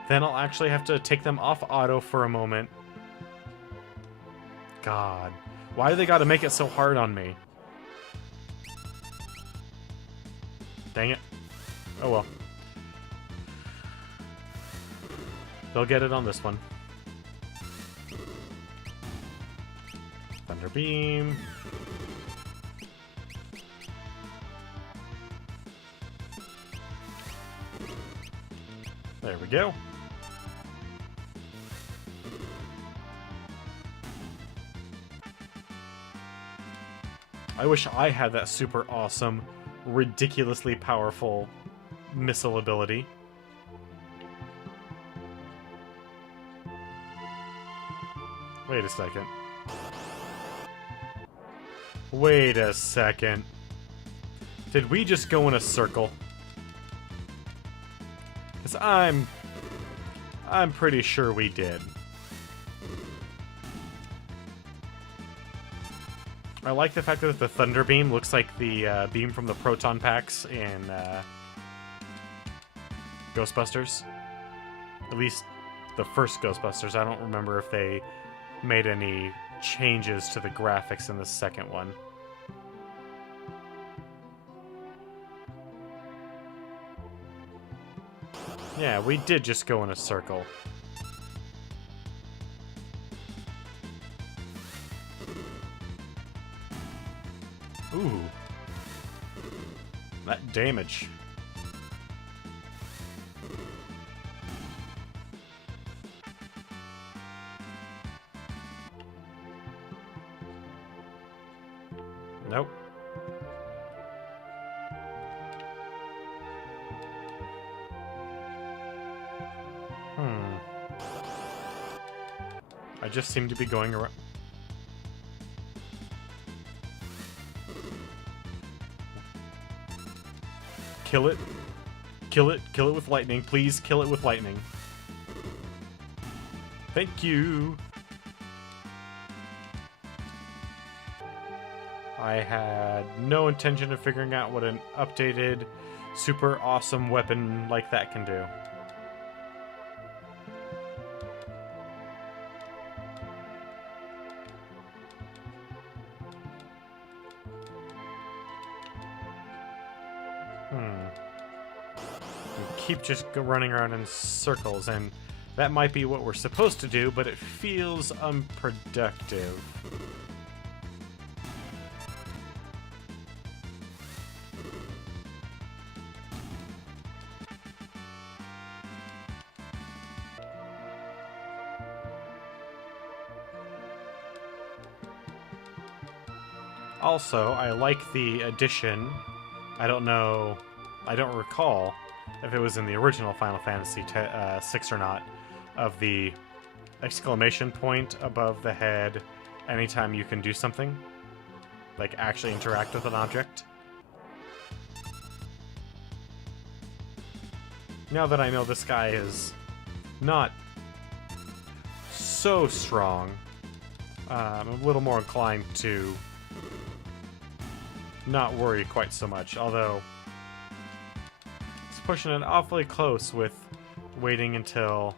Then I'll actually have to take them off auto for a moment. God. Why do they gotta make it so hard on me? Dang it. Oh well. They'll get it on this one. Thunder Beam. There we go. I wish I had that super awesome, ridiculously powerful missile ability. Wait a second. Wait a second. Did we just go in a circle? Because I'm pretty sure we did. I like the fact that the Thunder Beam looks like the beam from the Proton Packs in Ghostbusters. At least the first Ghostbusters. I don't remember if they made any changes to the graphics in the second one. Yeah, we did just go in a circle. Ooh. That damage. Nope. I just seem to be going around. Kill it. Kill it. Kill it with lightning. Please kill it with lightning. Thank you. I had no intention of figuring out what an updated, super awesome weapon like that can do. keep just running around in circles, and that might be what we're supposed to do, but it feels unproductive. Also, I like the addition. I don't know, I don't recall if it was in the original Final Fantasy VI or not, of the exclamation point above the head anytime you can do something. Like, actually interact with an object. Now that I know this guy is not so strong, I'm a little more inclined to not worry quite so much, although it's pushing it awfully close with waiting until...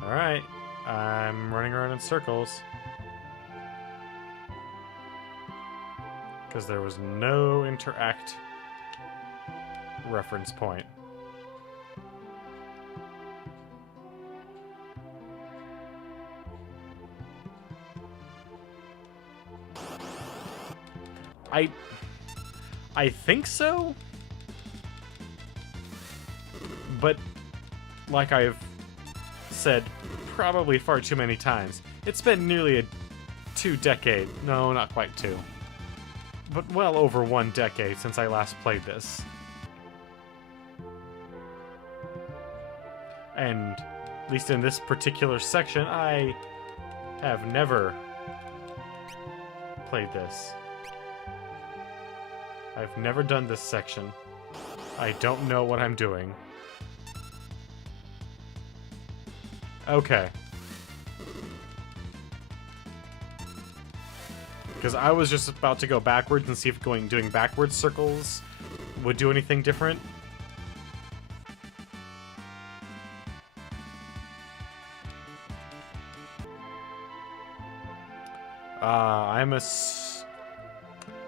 Alright, I'm running around in circles. Because there was no interact reference point. I think so? But, like I've said probably far too many times, it's been nearly 2 decades. No, not quite 2. But well over 1 decade since I last played this. And, at least in this particular section, I have never played this. I've never done this section. I don't know what I'm doing. Okay. Because I was just about to go backwards and see if doing backwards circles would do anything different.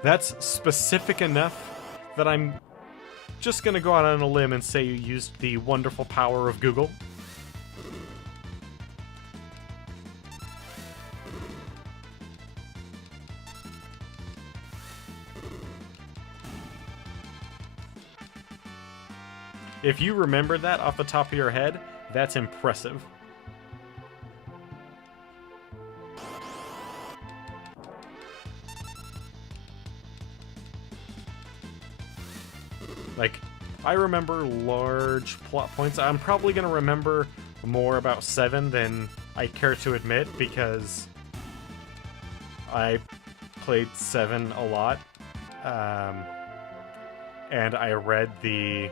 That's specific enough that I'm just gonna go out on a limb and say you used the wonderful power of Google. If you remember that off the top of your head, that's impressive. Like, I remember large plot points. I'm probably going to remember more about 7 than I care to admit, because I played 7 a lot. And I read the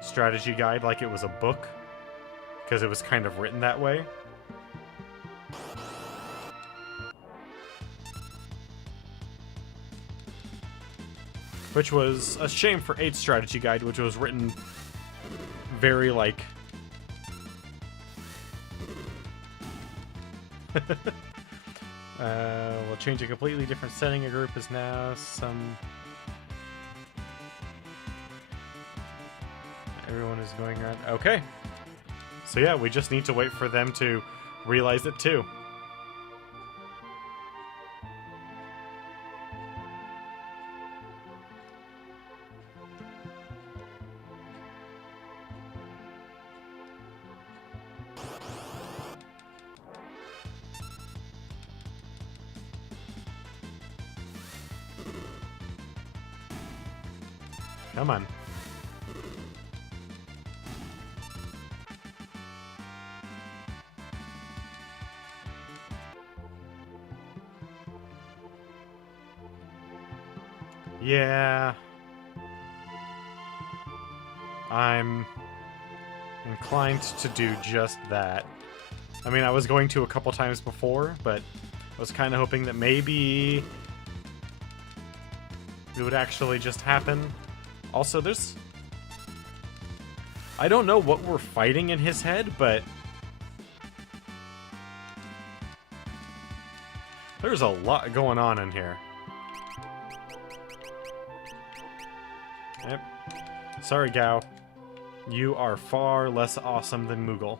strategy guide like it was a book, because it was kind of written that way. Which was a shame for 8's strategy guide, which was written very, like... we'll change a completely different setting. A group is now some... Everyone is going around... Okay. So yeah, we just need to wait for them to realize it too. Come on. Yeah. I'm inclined to do just that. I mean, I was going to a couple times before, but I was kind of hoping that maybe it would actually just happen. Also, there's... I don't know what we're fighting in his head, but... there's a lot going on in here. Yep. Sorry, Gao. You are far less awesome than Moogle.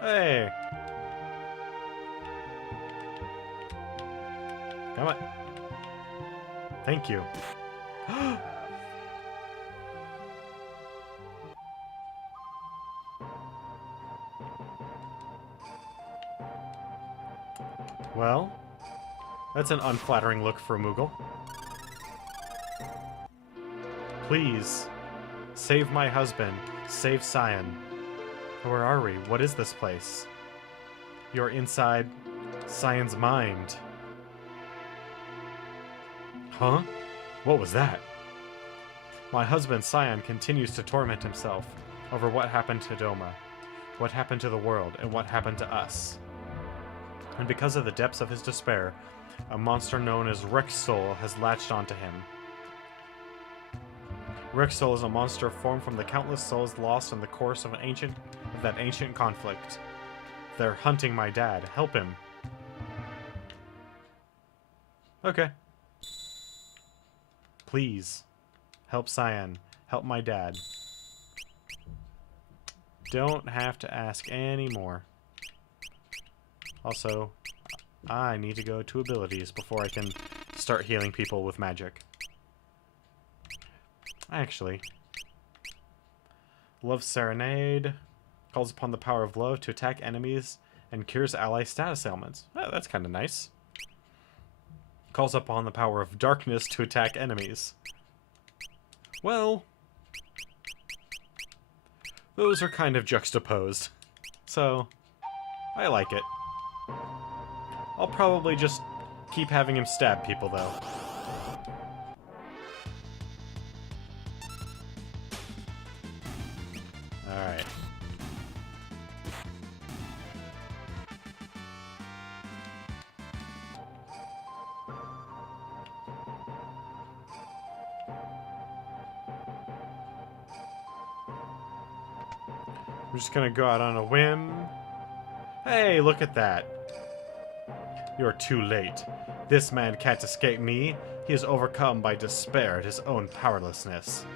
Hey! Come on. Thank you. Well, that's an unflattering look for a Moogle. Please, save my husband. Save Cyan. Where are we? What is this place? You're inside Cyan's mind. Huh? What was that? My husband, Cyan, continues to torment himself over what happened to Doma, what happened to the world, and what happened to us. And because of the depths of his despair, a monster known as Rexsoul has latched onto him. Rexsoul is a monster formed from the countless souls lost in the course of that ancient conflict. They're hunting my dad. Help him. Okay. Please. Help Cyan. Help my dad. Don't have to ask any more. Also, I need to go to abilities before I can start healing people with magic. Actually, Love Serenade calls upon the power of love to attack enemies and cures ally status ailments. Oh, that's kind of nice. Calls upon the power of darkness to attack enemies. Well, those are kind of juxtaposed, so I like it. I'll probably just keep having him stab people, though. Alright. We're just gonna go out on a whim. Hey, look at that. You're too late. This man can't escape me. He is overcome by despair at his own powerlessness.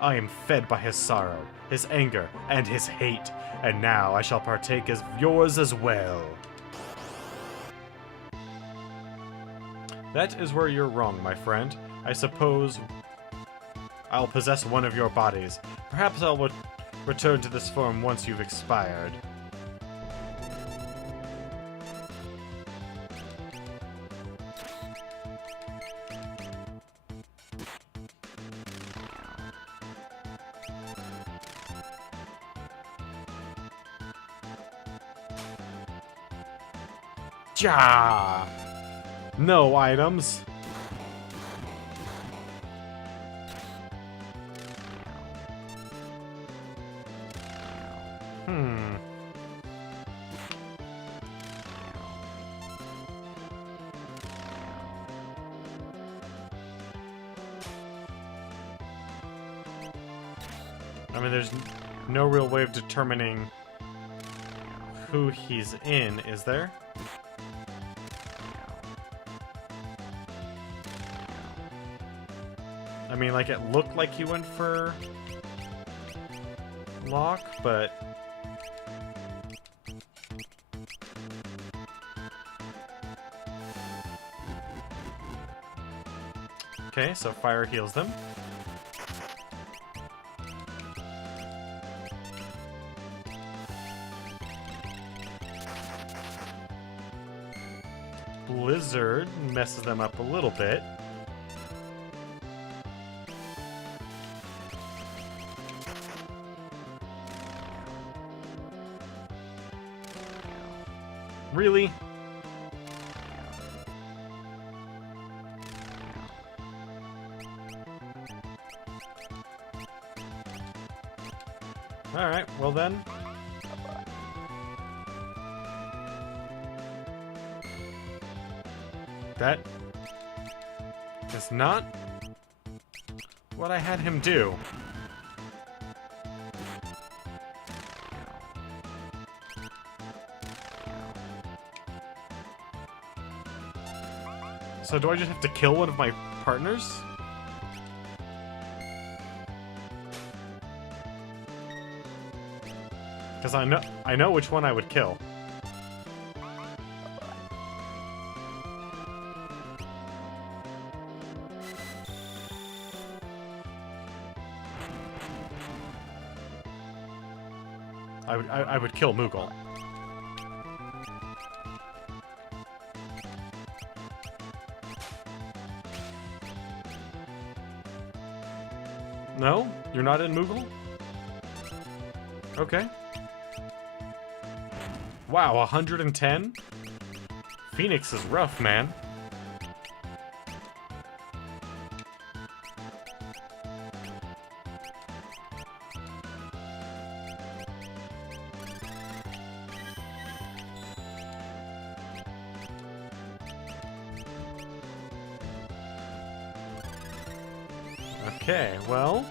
I am fed by his sorrow, his anger, and his hate, and now I shall partake of yours as well. That is where you're wrong, my friend. I suppose I'll possess one of your bodies. Perhaps I'll return to this form once you've expired. Ja! No items. I mean, there's no real way of determining who he's in, is there? I mean, like, it looked like he went for Locke, but... Okay, so fire heals them. Blizzard messes them up a little bit. Really? Alright, well then. That is not what I had him do. So do I just have to kill one of my partners? Because I know which one I would kill. I would kill Moogle. No? You're not in Moogle? Okay. Wow, 110? Phoenix is rough, man. Okay, well...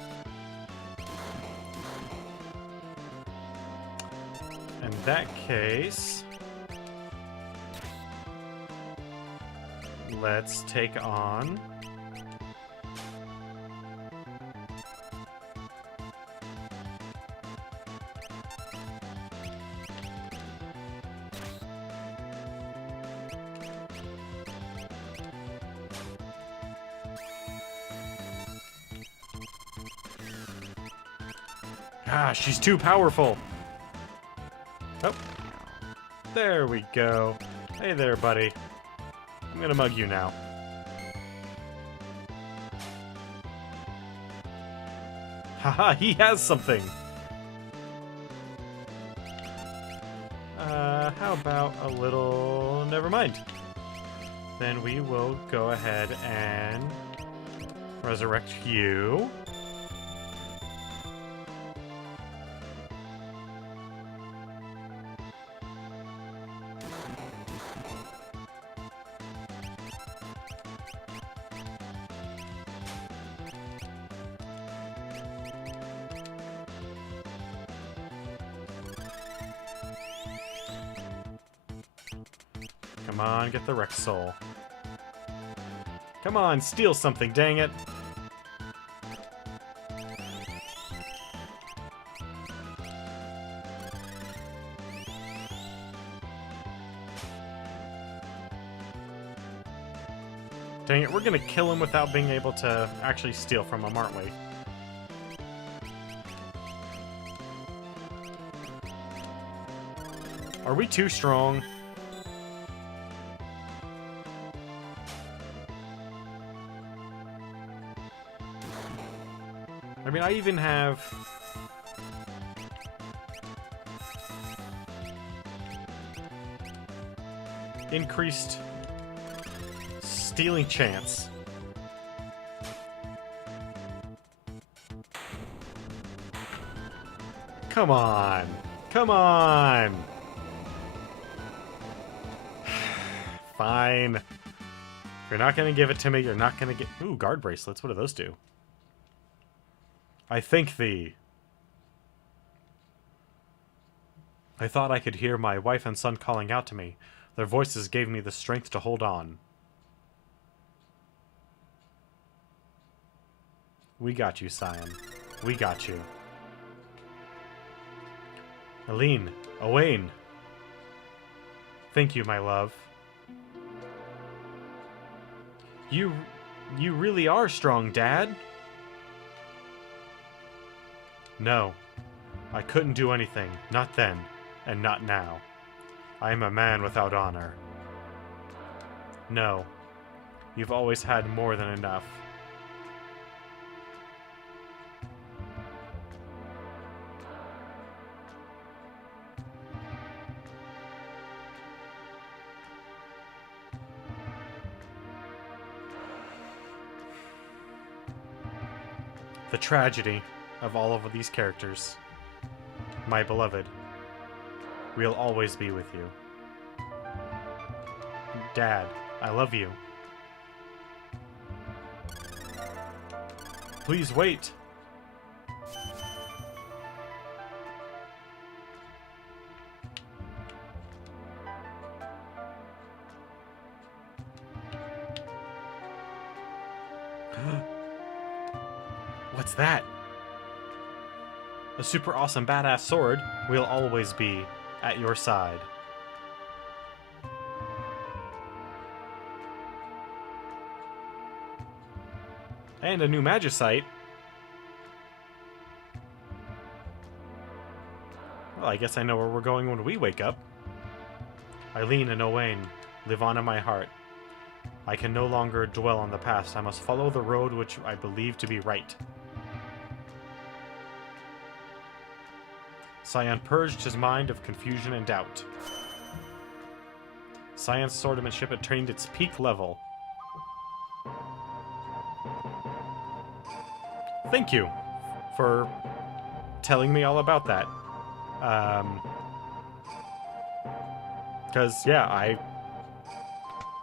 in that case... let's take on... Ah, she's too powerful. Oh. There we go. Hey there, buddy. I'm gonna mug you now. Haha, he has something! How about a little... never mind. Then we will go ahead and... resurrect you. Come on, get the Rex Soul. Come on, steal something, dang it! Dang it, we're gonna kill him without being able to actually steal from him, aren't we? Are we too strong? I mean, I even have... increased stealing chance. Come on. Come on. Fine. If you're not gonna give it to me, you're not gonna get... Ooh, guard bracelets. What do those do? I thank thee. I thought I could hear my wife and son calling out to me. Their voices gave me the strength to hold on. We got you, Scion. We got you. Aline, Owain. Thank you, my love. You really are strong, Dad. No, I couldn't do anything, not then, and not now. I am a man without honor. No, you've always had more than enough. The tragedy of all of these characters. My beloved, we'll always be with you. Dad, I love you. Please wait. What's that? A super awesome badass sword. We'll always be at your side. And a new magicite. Well, I guess I know where we're going when we wake up. Eileen and Owain live on in my heart. I can no longer dwell on the past. I must follow the road which I believe to be right. Cyan purged his mind of confusion and doubt. Cyan's swordsmanship attained its peak level. Thank you for telling me all about that. Because yeah, I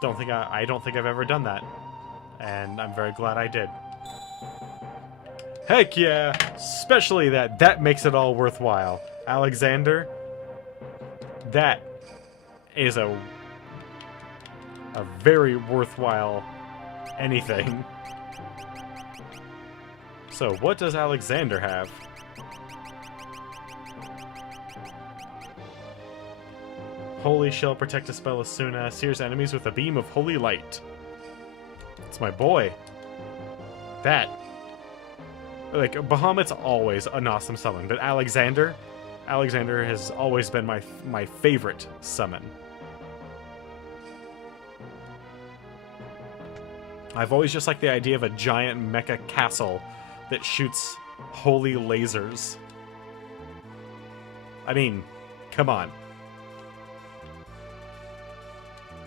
don't think I've ever done that, and I'm very glad I did. Heck yeah! Especially that makes it all worthwhile. Alexander, that is a very worthwhile anything. So, what does Alexander have? Holy Shell, protect a spell as soon as sears enemies with a beam of holy light. It's my boy. That. Like, Bahamut's always an awesome summon, but Alexander has always been my favorite summon. I've always just liked the idea of a giant mecha castle that shoots holy lasers. I mean, come on.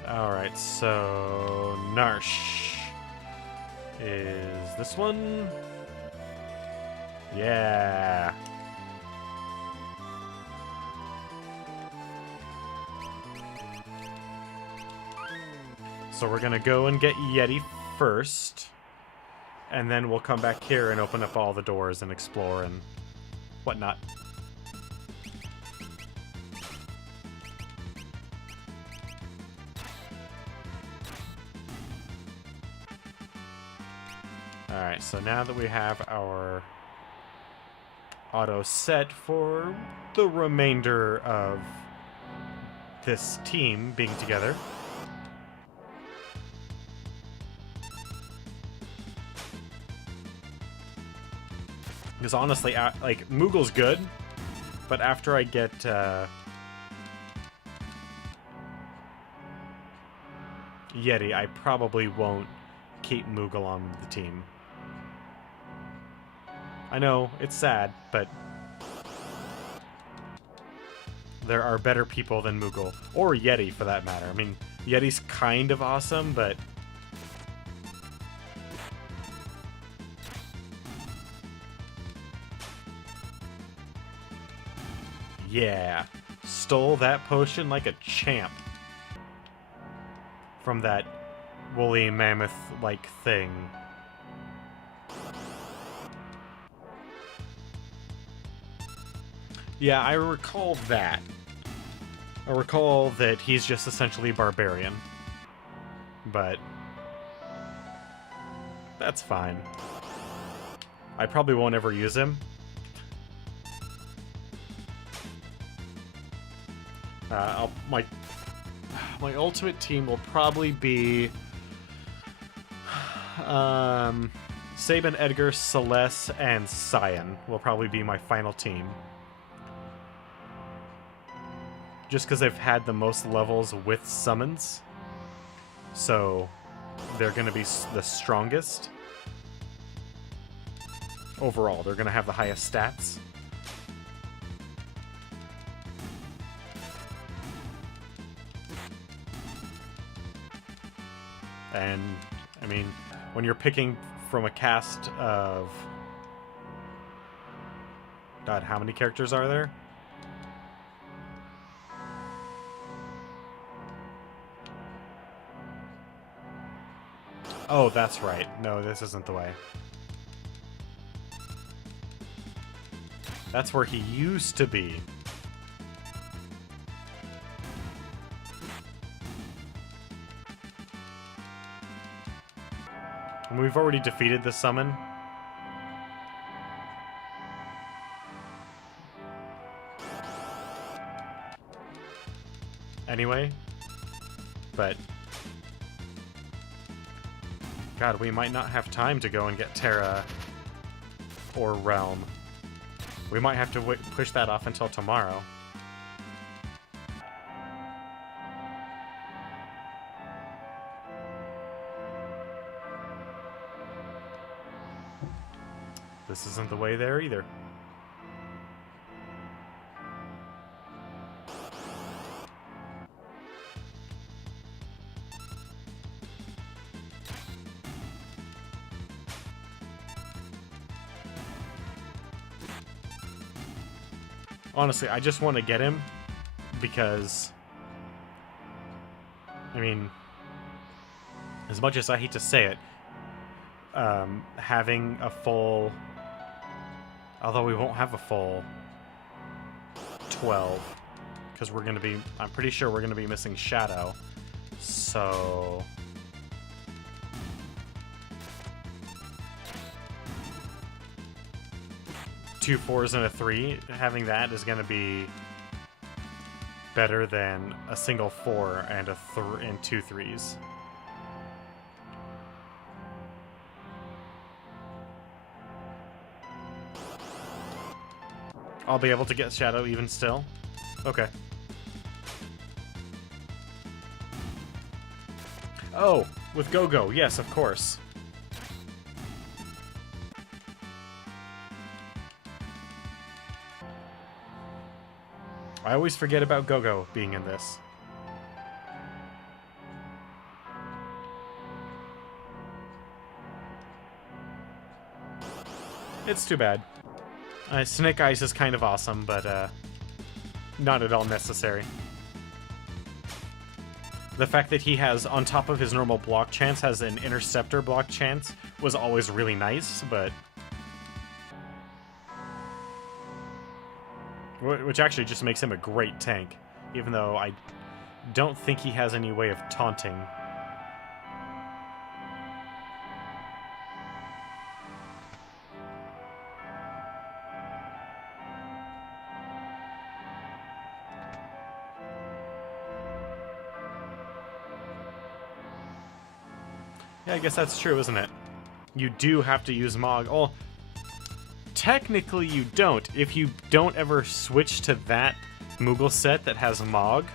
Alright, so Narsh is this one? Yeah. So we're gonna go and get Yeti first, and then we'll come back here and open up all the doors and explore and whatnot. Alright, so now that we have our auto set for the remainder of this team being together. Because honestly, like, Moogle's good, but after I get Yeti, I probably won't keep Moogle on the team. I know, it's sad, but there are better people than Moogle. Or Yeti, for that matter. I mean, Yeti's kind of awesome, but yeah, stole that potion like a champ from that woolly mammoth-like thing. Yeah, I recall that. I recall that he's just essentially barbarian. But that's fine. I probably won't ever use him. My ultimate team will probably be Sabin, Edgar, Celeste, and Cyan will probably be my final team. Just because they've had the most levels with summons. So they're going to be the strongest. Overall, they're going to have the highest stats. And, I mean, when you're picking from a cast of... God, how many characters are there? Oh, that's right. No, this isn't the way. That's where he used to be. And we've already defeated the summon. anyway. But God, we might not have time to go and get Terra or Realm. We might have to push that off until tomorrow. This isn't the way there either. Honestly, I just want to get him because, I mean, as much as I hate to say it, having a full, although we won't have a full 12, because we're going to be, I'm pretty sure we're going to be missing Shadow, so... Two 4s and a 3, having that is going to be better than a single 4 and and 2 3s. I'll be able to get Shadow even still? Okay. Oh, with Go-Go, yes, of course. I always forget about Go-Go being in this. It's too bad. Snake Eyes is kind of awesome, but not at all necessary. The fact that he has, on top of his normal block chance, has an Interceptor block chance was always really nice, but... Which actually just makes him a great tank, even though I don't think he has any way of taunting. Yeah, I guess that's true, isn't it? You do have to use Mog. Oh, technically you don't. If you don't ever switch to that Moogle set that has Mog.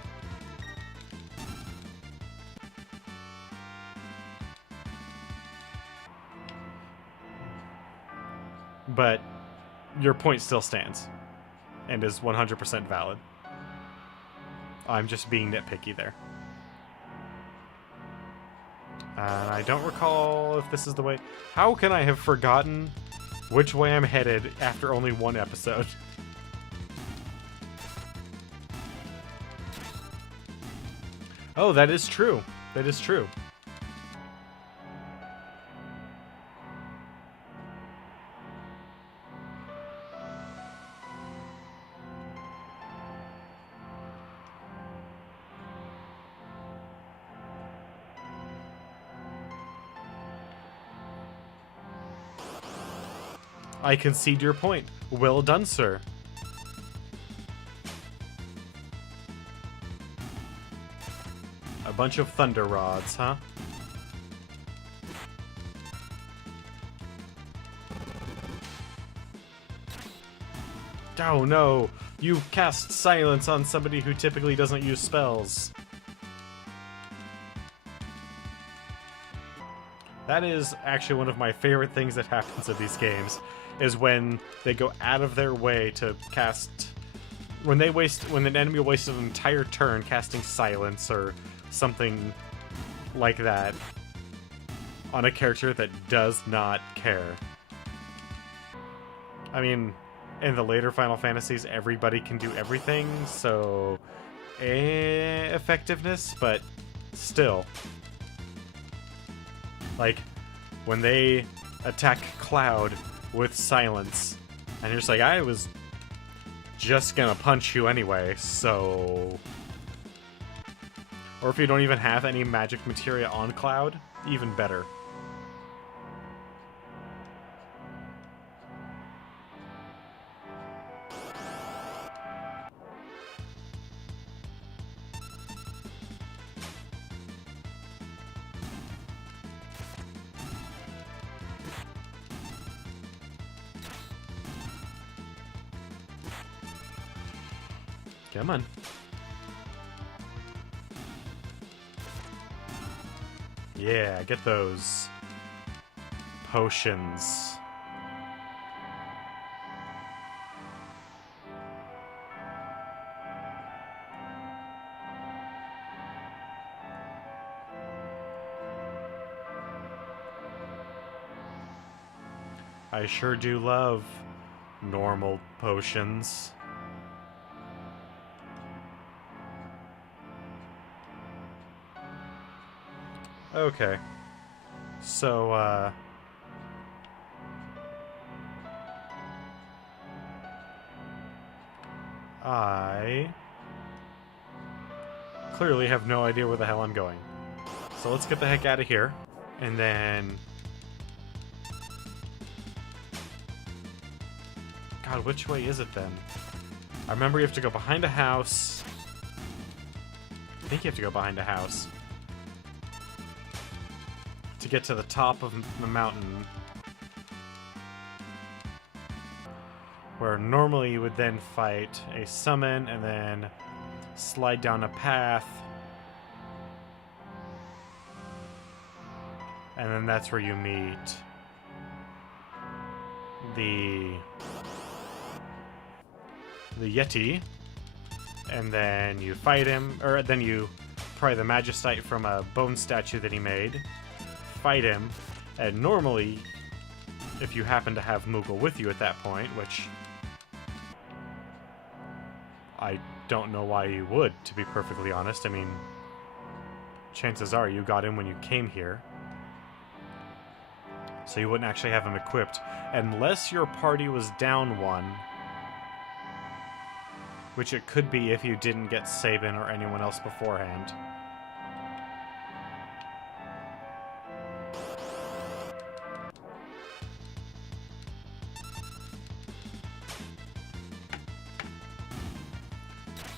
But your point still stands and is 100% valid. I'm just being nitpicky there. And I don't recall if this is the way... How can I have forgotten which way I'm headed after only one episode? Oh, that is true. That is true. I concede your point. Well done, sir. A bunch of thunder rods, huh? Oh no! You cast silence on somebody who typically doesn't use spells. That is actually one of my favorite things that happens in these games, is when they go out of their way to cast... When an enemy wastes an entire turn casting silence or something like that on a character that does not care. I mean, in the later Final Fantasies, everybody can do everything, so... effectiveness, but still. Like, when they attack Cloud with silence, and you're just like, I was just gonna punch you anyway, so... Or if you don't even have any magic materia on Cloud, even better. Come on. Yeah, get those potions. I sure do love normal potions. Okay. So, I clearly have no idea where the hell I'm going. So let's get the heck out of here. And then... God, which way is it then? I remember you have to go behind a house. I think you have to go behind a house to get to the top of the mountain, where normally you would then fight a summon and then slide down a path, and then that's where you meet the Yeti, and then you fight him, or then you pry the Magistite from a bone statue that he made, fight him, and normally, if you happen to have Moogle with you at that point, which I don't know why you would, to be perfectly honest. I mean, chances are you got him when you came here, so you wouldn't actually have him equipped, unless your party was down one, which it could be if you didn't get Sabin or anyone else beforehand.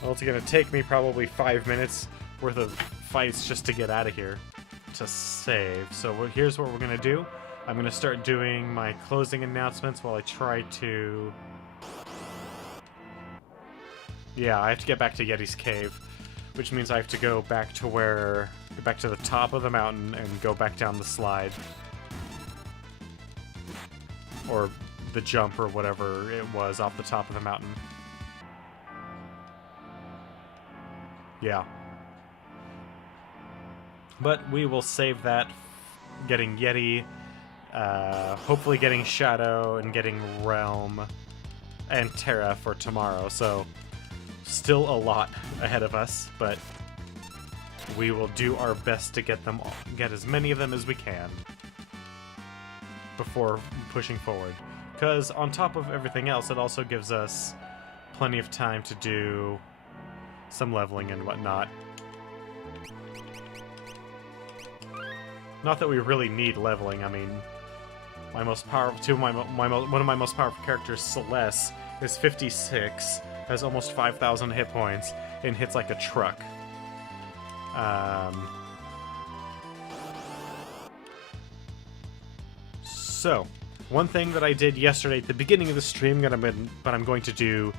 Well, it's gonna take me probably 5 minutes worth of fights just to get out of here to save. So here's what we're gonna do. I'm gonna start doing my closing announcements while I try to... Yeah, I have to get back to Yeti's Cave, which means I have to go back to back to the top of the mountain and go back down the slide. Or the jump or whatever it was off the top of the mountain. Yeah. But we will save that, getting Yeti, hopefully getting Shadow, and getting Realm and Terra for tomorrow, so still a lot ahead of us, but we will do our best to get them all, get as many of them as we can before pushing forward. Because on top of everything else, it also gives us plenty of time to do some leveling and whatnot. Not that we really need leveling. I mean, my most powerful, one of my most powerful characters, Celeste, is 56, has almost 5,000 hit points, and hits like a truck. So, one thing that I did yesterday at the beginning of the stream, but I'm going to do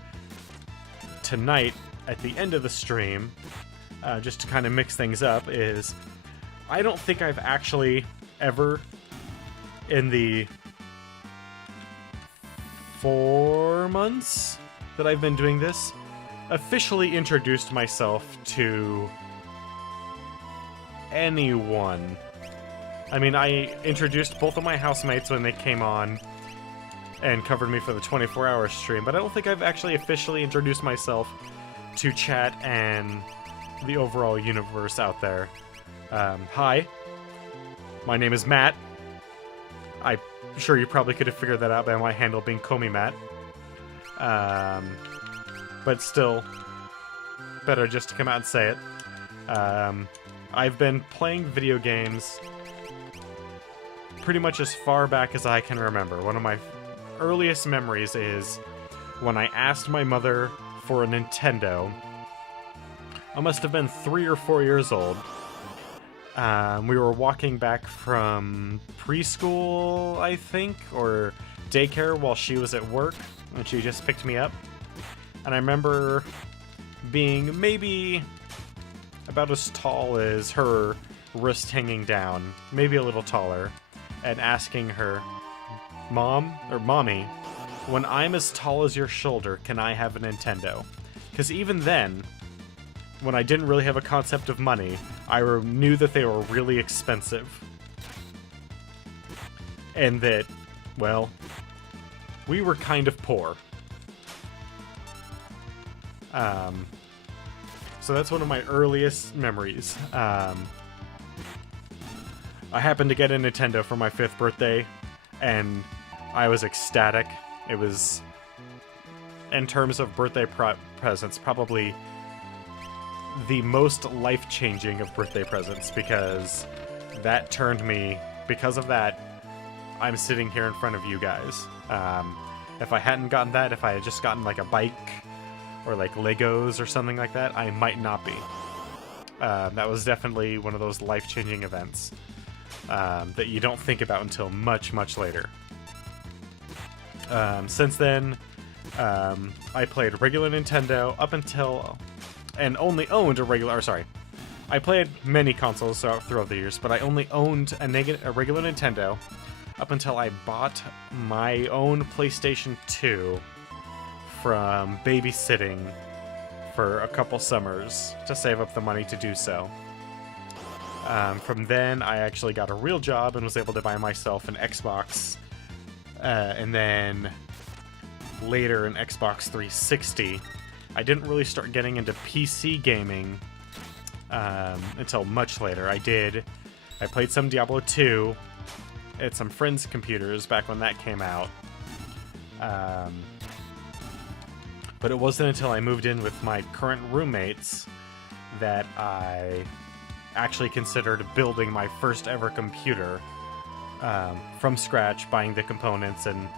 tonight at the end of the stream, just to kind of mix things up, is I don't think I've actually ever, in the 4 months that I've been doing this, officially introduced myself to anyone. I mean, I introduced both of my housemates when they came on and covered me for the 24-hour stream, but I don't think I've actually officially introduced myself to chat and the overall universe out there. Hi, my name is Matt. I'm sure you probably could have figured that out by my handle being Comey Matt. But still, better just to come out and say it. I've been playing video games pretty much as far back as I can remember. One of my earliest memories is when I asked my mother for a Nintendo. I must have been 3 or 4 years old. We were walking back from preschool, I think, or daycare while she was at work, and she just picked me up. And I remember being maybe about as tall as her wrist hanging down, maybe a little taller, and asking her, "Mom, or Mommy, when I'm as tall as your shoulder, can I have a Nintendo?" Because even then, when I didn't really have a concept of money, I knew that they were really expensive. And that, well, we were kind of poor. So that's one of my earliest memories. I happened to get a Nintendo for my 5th birthday, and I was ecstatic. It was, in terms of birthday presents, probably the most life-changing of birthday presents, because that turned me, because of that, I'm sitting here in front of you guys. If I hadn't gotten that, if I had just gotten like a bike or like Legos or something like that, I might not be. That was definitely one of those life-changing events that you don't think about until much, much later. Since then, I played regular Nintendo up until... and only owned a regular... I played many consoles throughout the years, but I only owned a regular Nintendo up until I bought my own PlayStation 2 from babysitting for a couple summers to save up the money to do so. From then, I actually got a real job and was able to buy myself an Xbox, and then later an Xbox 360. I didn't really start getting into PC gaming until much later. I played some Diablo 2 at some friends' computers back when that came out. But it wasn't until I moved in with my current roommates that I actually considered building my first ever computer from scratch, buying the components and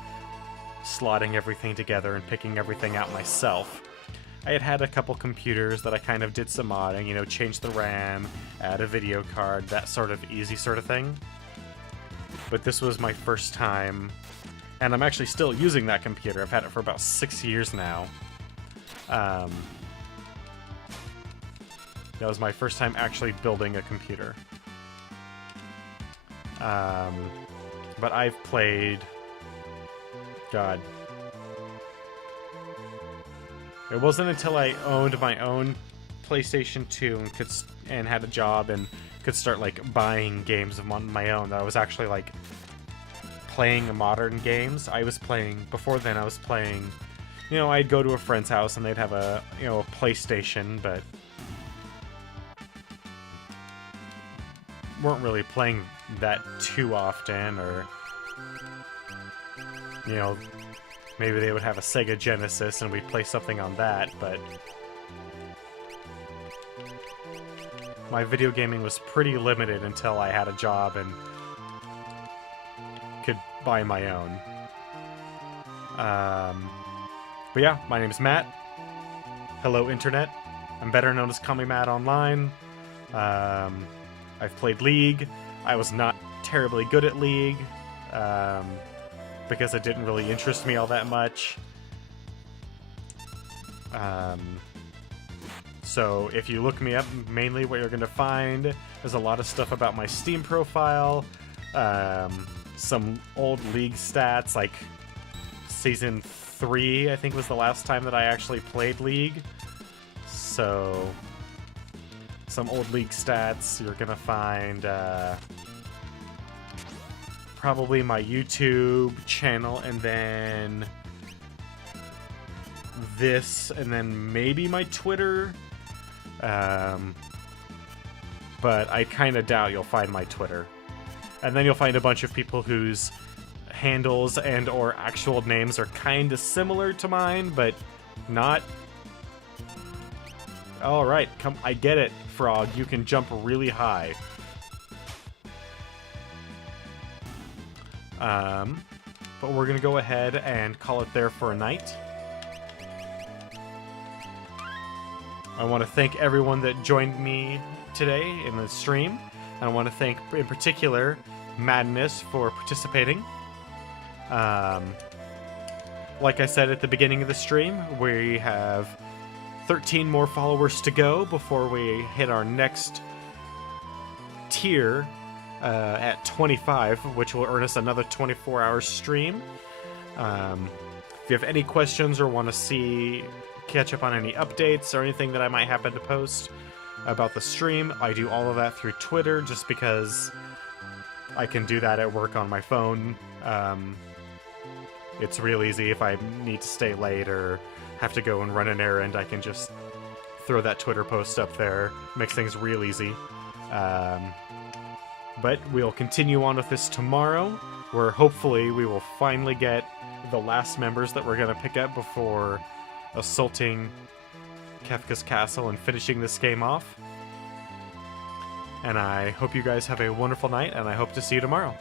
slotting everything together and picking everything out myself. I had a couple computers that I kind of did some modding, you know, change the RAM, add a video card, that sort of easy sort of thing. But this was my first time, and I'm actually still using that computer. I've had it for about 6 years now. That was my first time actually building a computer. But I've played... God. It wasn't until I owned my own PlayStation 2 and had a job and could start like buying games on my own that I was actually like playing modern games. Before then I was playing, you know, I'd go to a friend's house and they'd have a PlayStation, but weren't really playing that too often, or, you know, maybe they would have a Sega Genesis and we'd play something on that, but my video gaming was pretty limited until I had a job and could buy my own. But yeah, my name's Matt. Hello, Internet. I'm better known as Call Me Matt online. I've played League. I was not terribly good at League, because it didn't really interest me all that much. So if you look me up, mainly what you're going to find is a lot of stuff about my Steam profile, some old League stats, like Season 3, I think was the last time that I actually played League. So some old League stats. You're going to find probably my YouTube channel, and then this, and then maybe my Twitter. But I kind of doubt you'll find my Twitter. And then you'll find a bunch of people whose handles and or actual names are kind of similar to mine, but not. Alright, come, I get it, Frog. You can jump really high. But we're gonna go ahead and call it there for a night. I want to thank everyone that joined me today in the stream. And I want to thank, in particular, Madness for participating. Like I said at the beginning of the stream, we have 13 more followers to go before we hit our next tier at 25, which will earn us another 24-hour stream. If you have any questions or want to catch up on any updates or anything that I might happen to post about the stream, I do all of that through Twitter, just because I can do that at work on my phone. It's real easy. If I need to stay late or have to go and run an errand, I can just throw that Twitter post up there. Makes things real easy. But we'll continue on with this tomorrow, where hopefully we will finally get the last members that we're going to pick up before assaulting Kefka's castle and finishing this game off. And I hope you guys have a wonderful night, and I hope to see you tomorrow.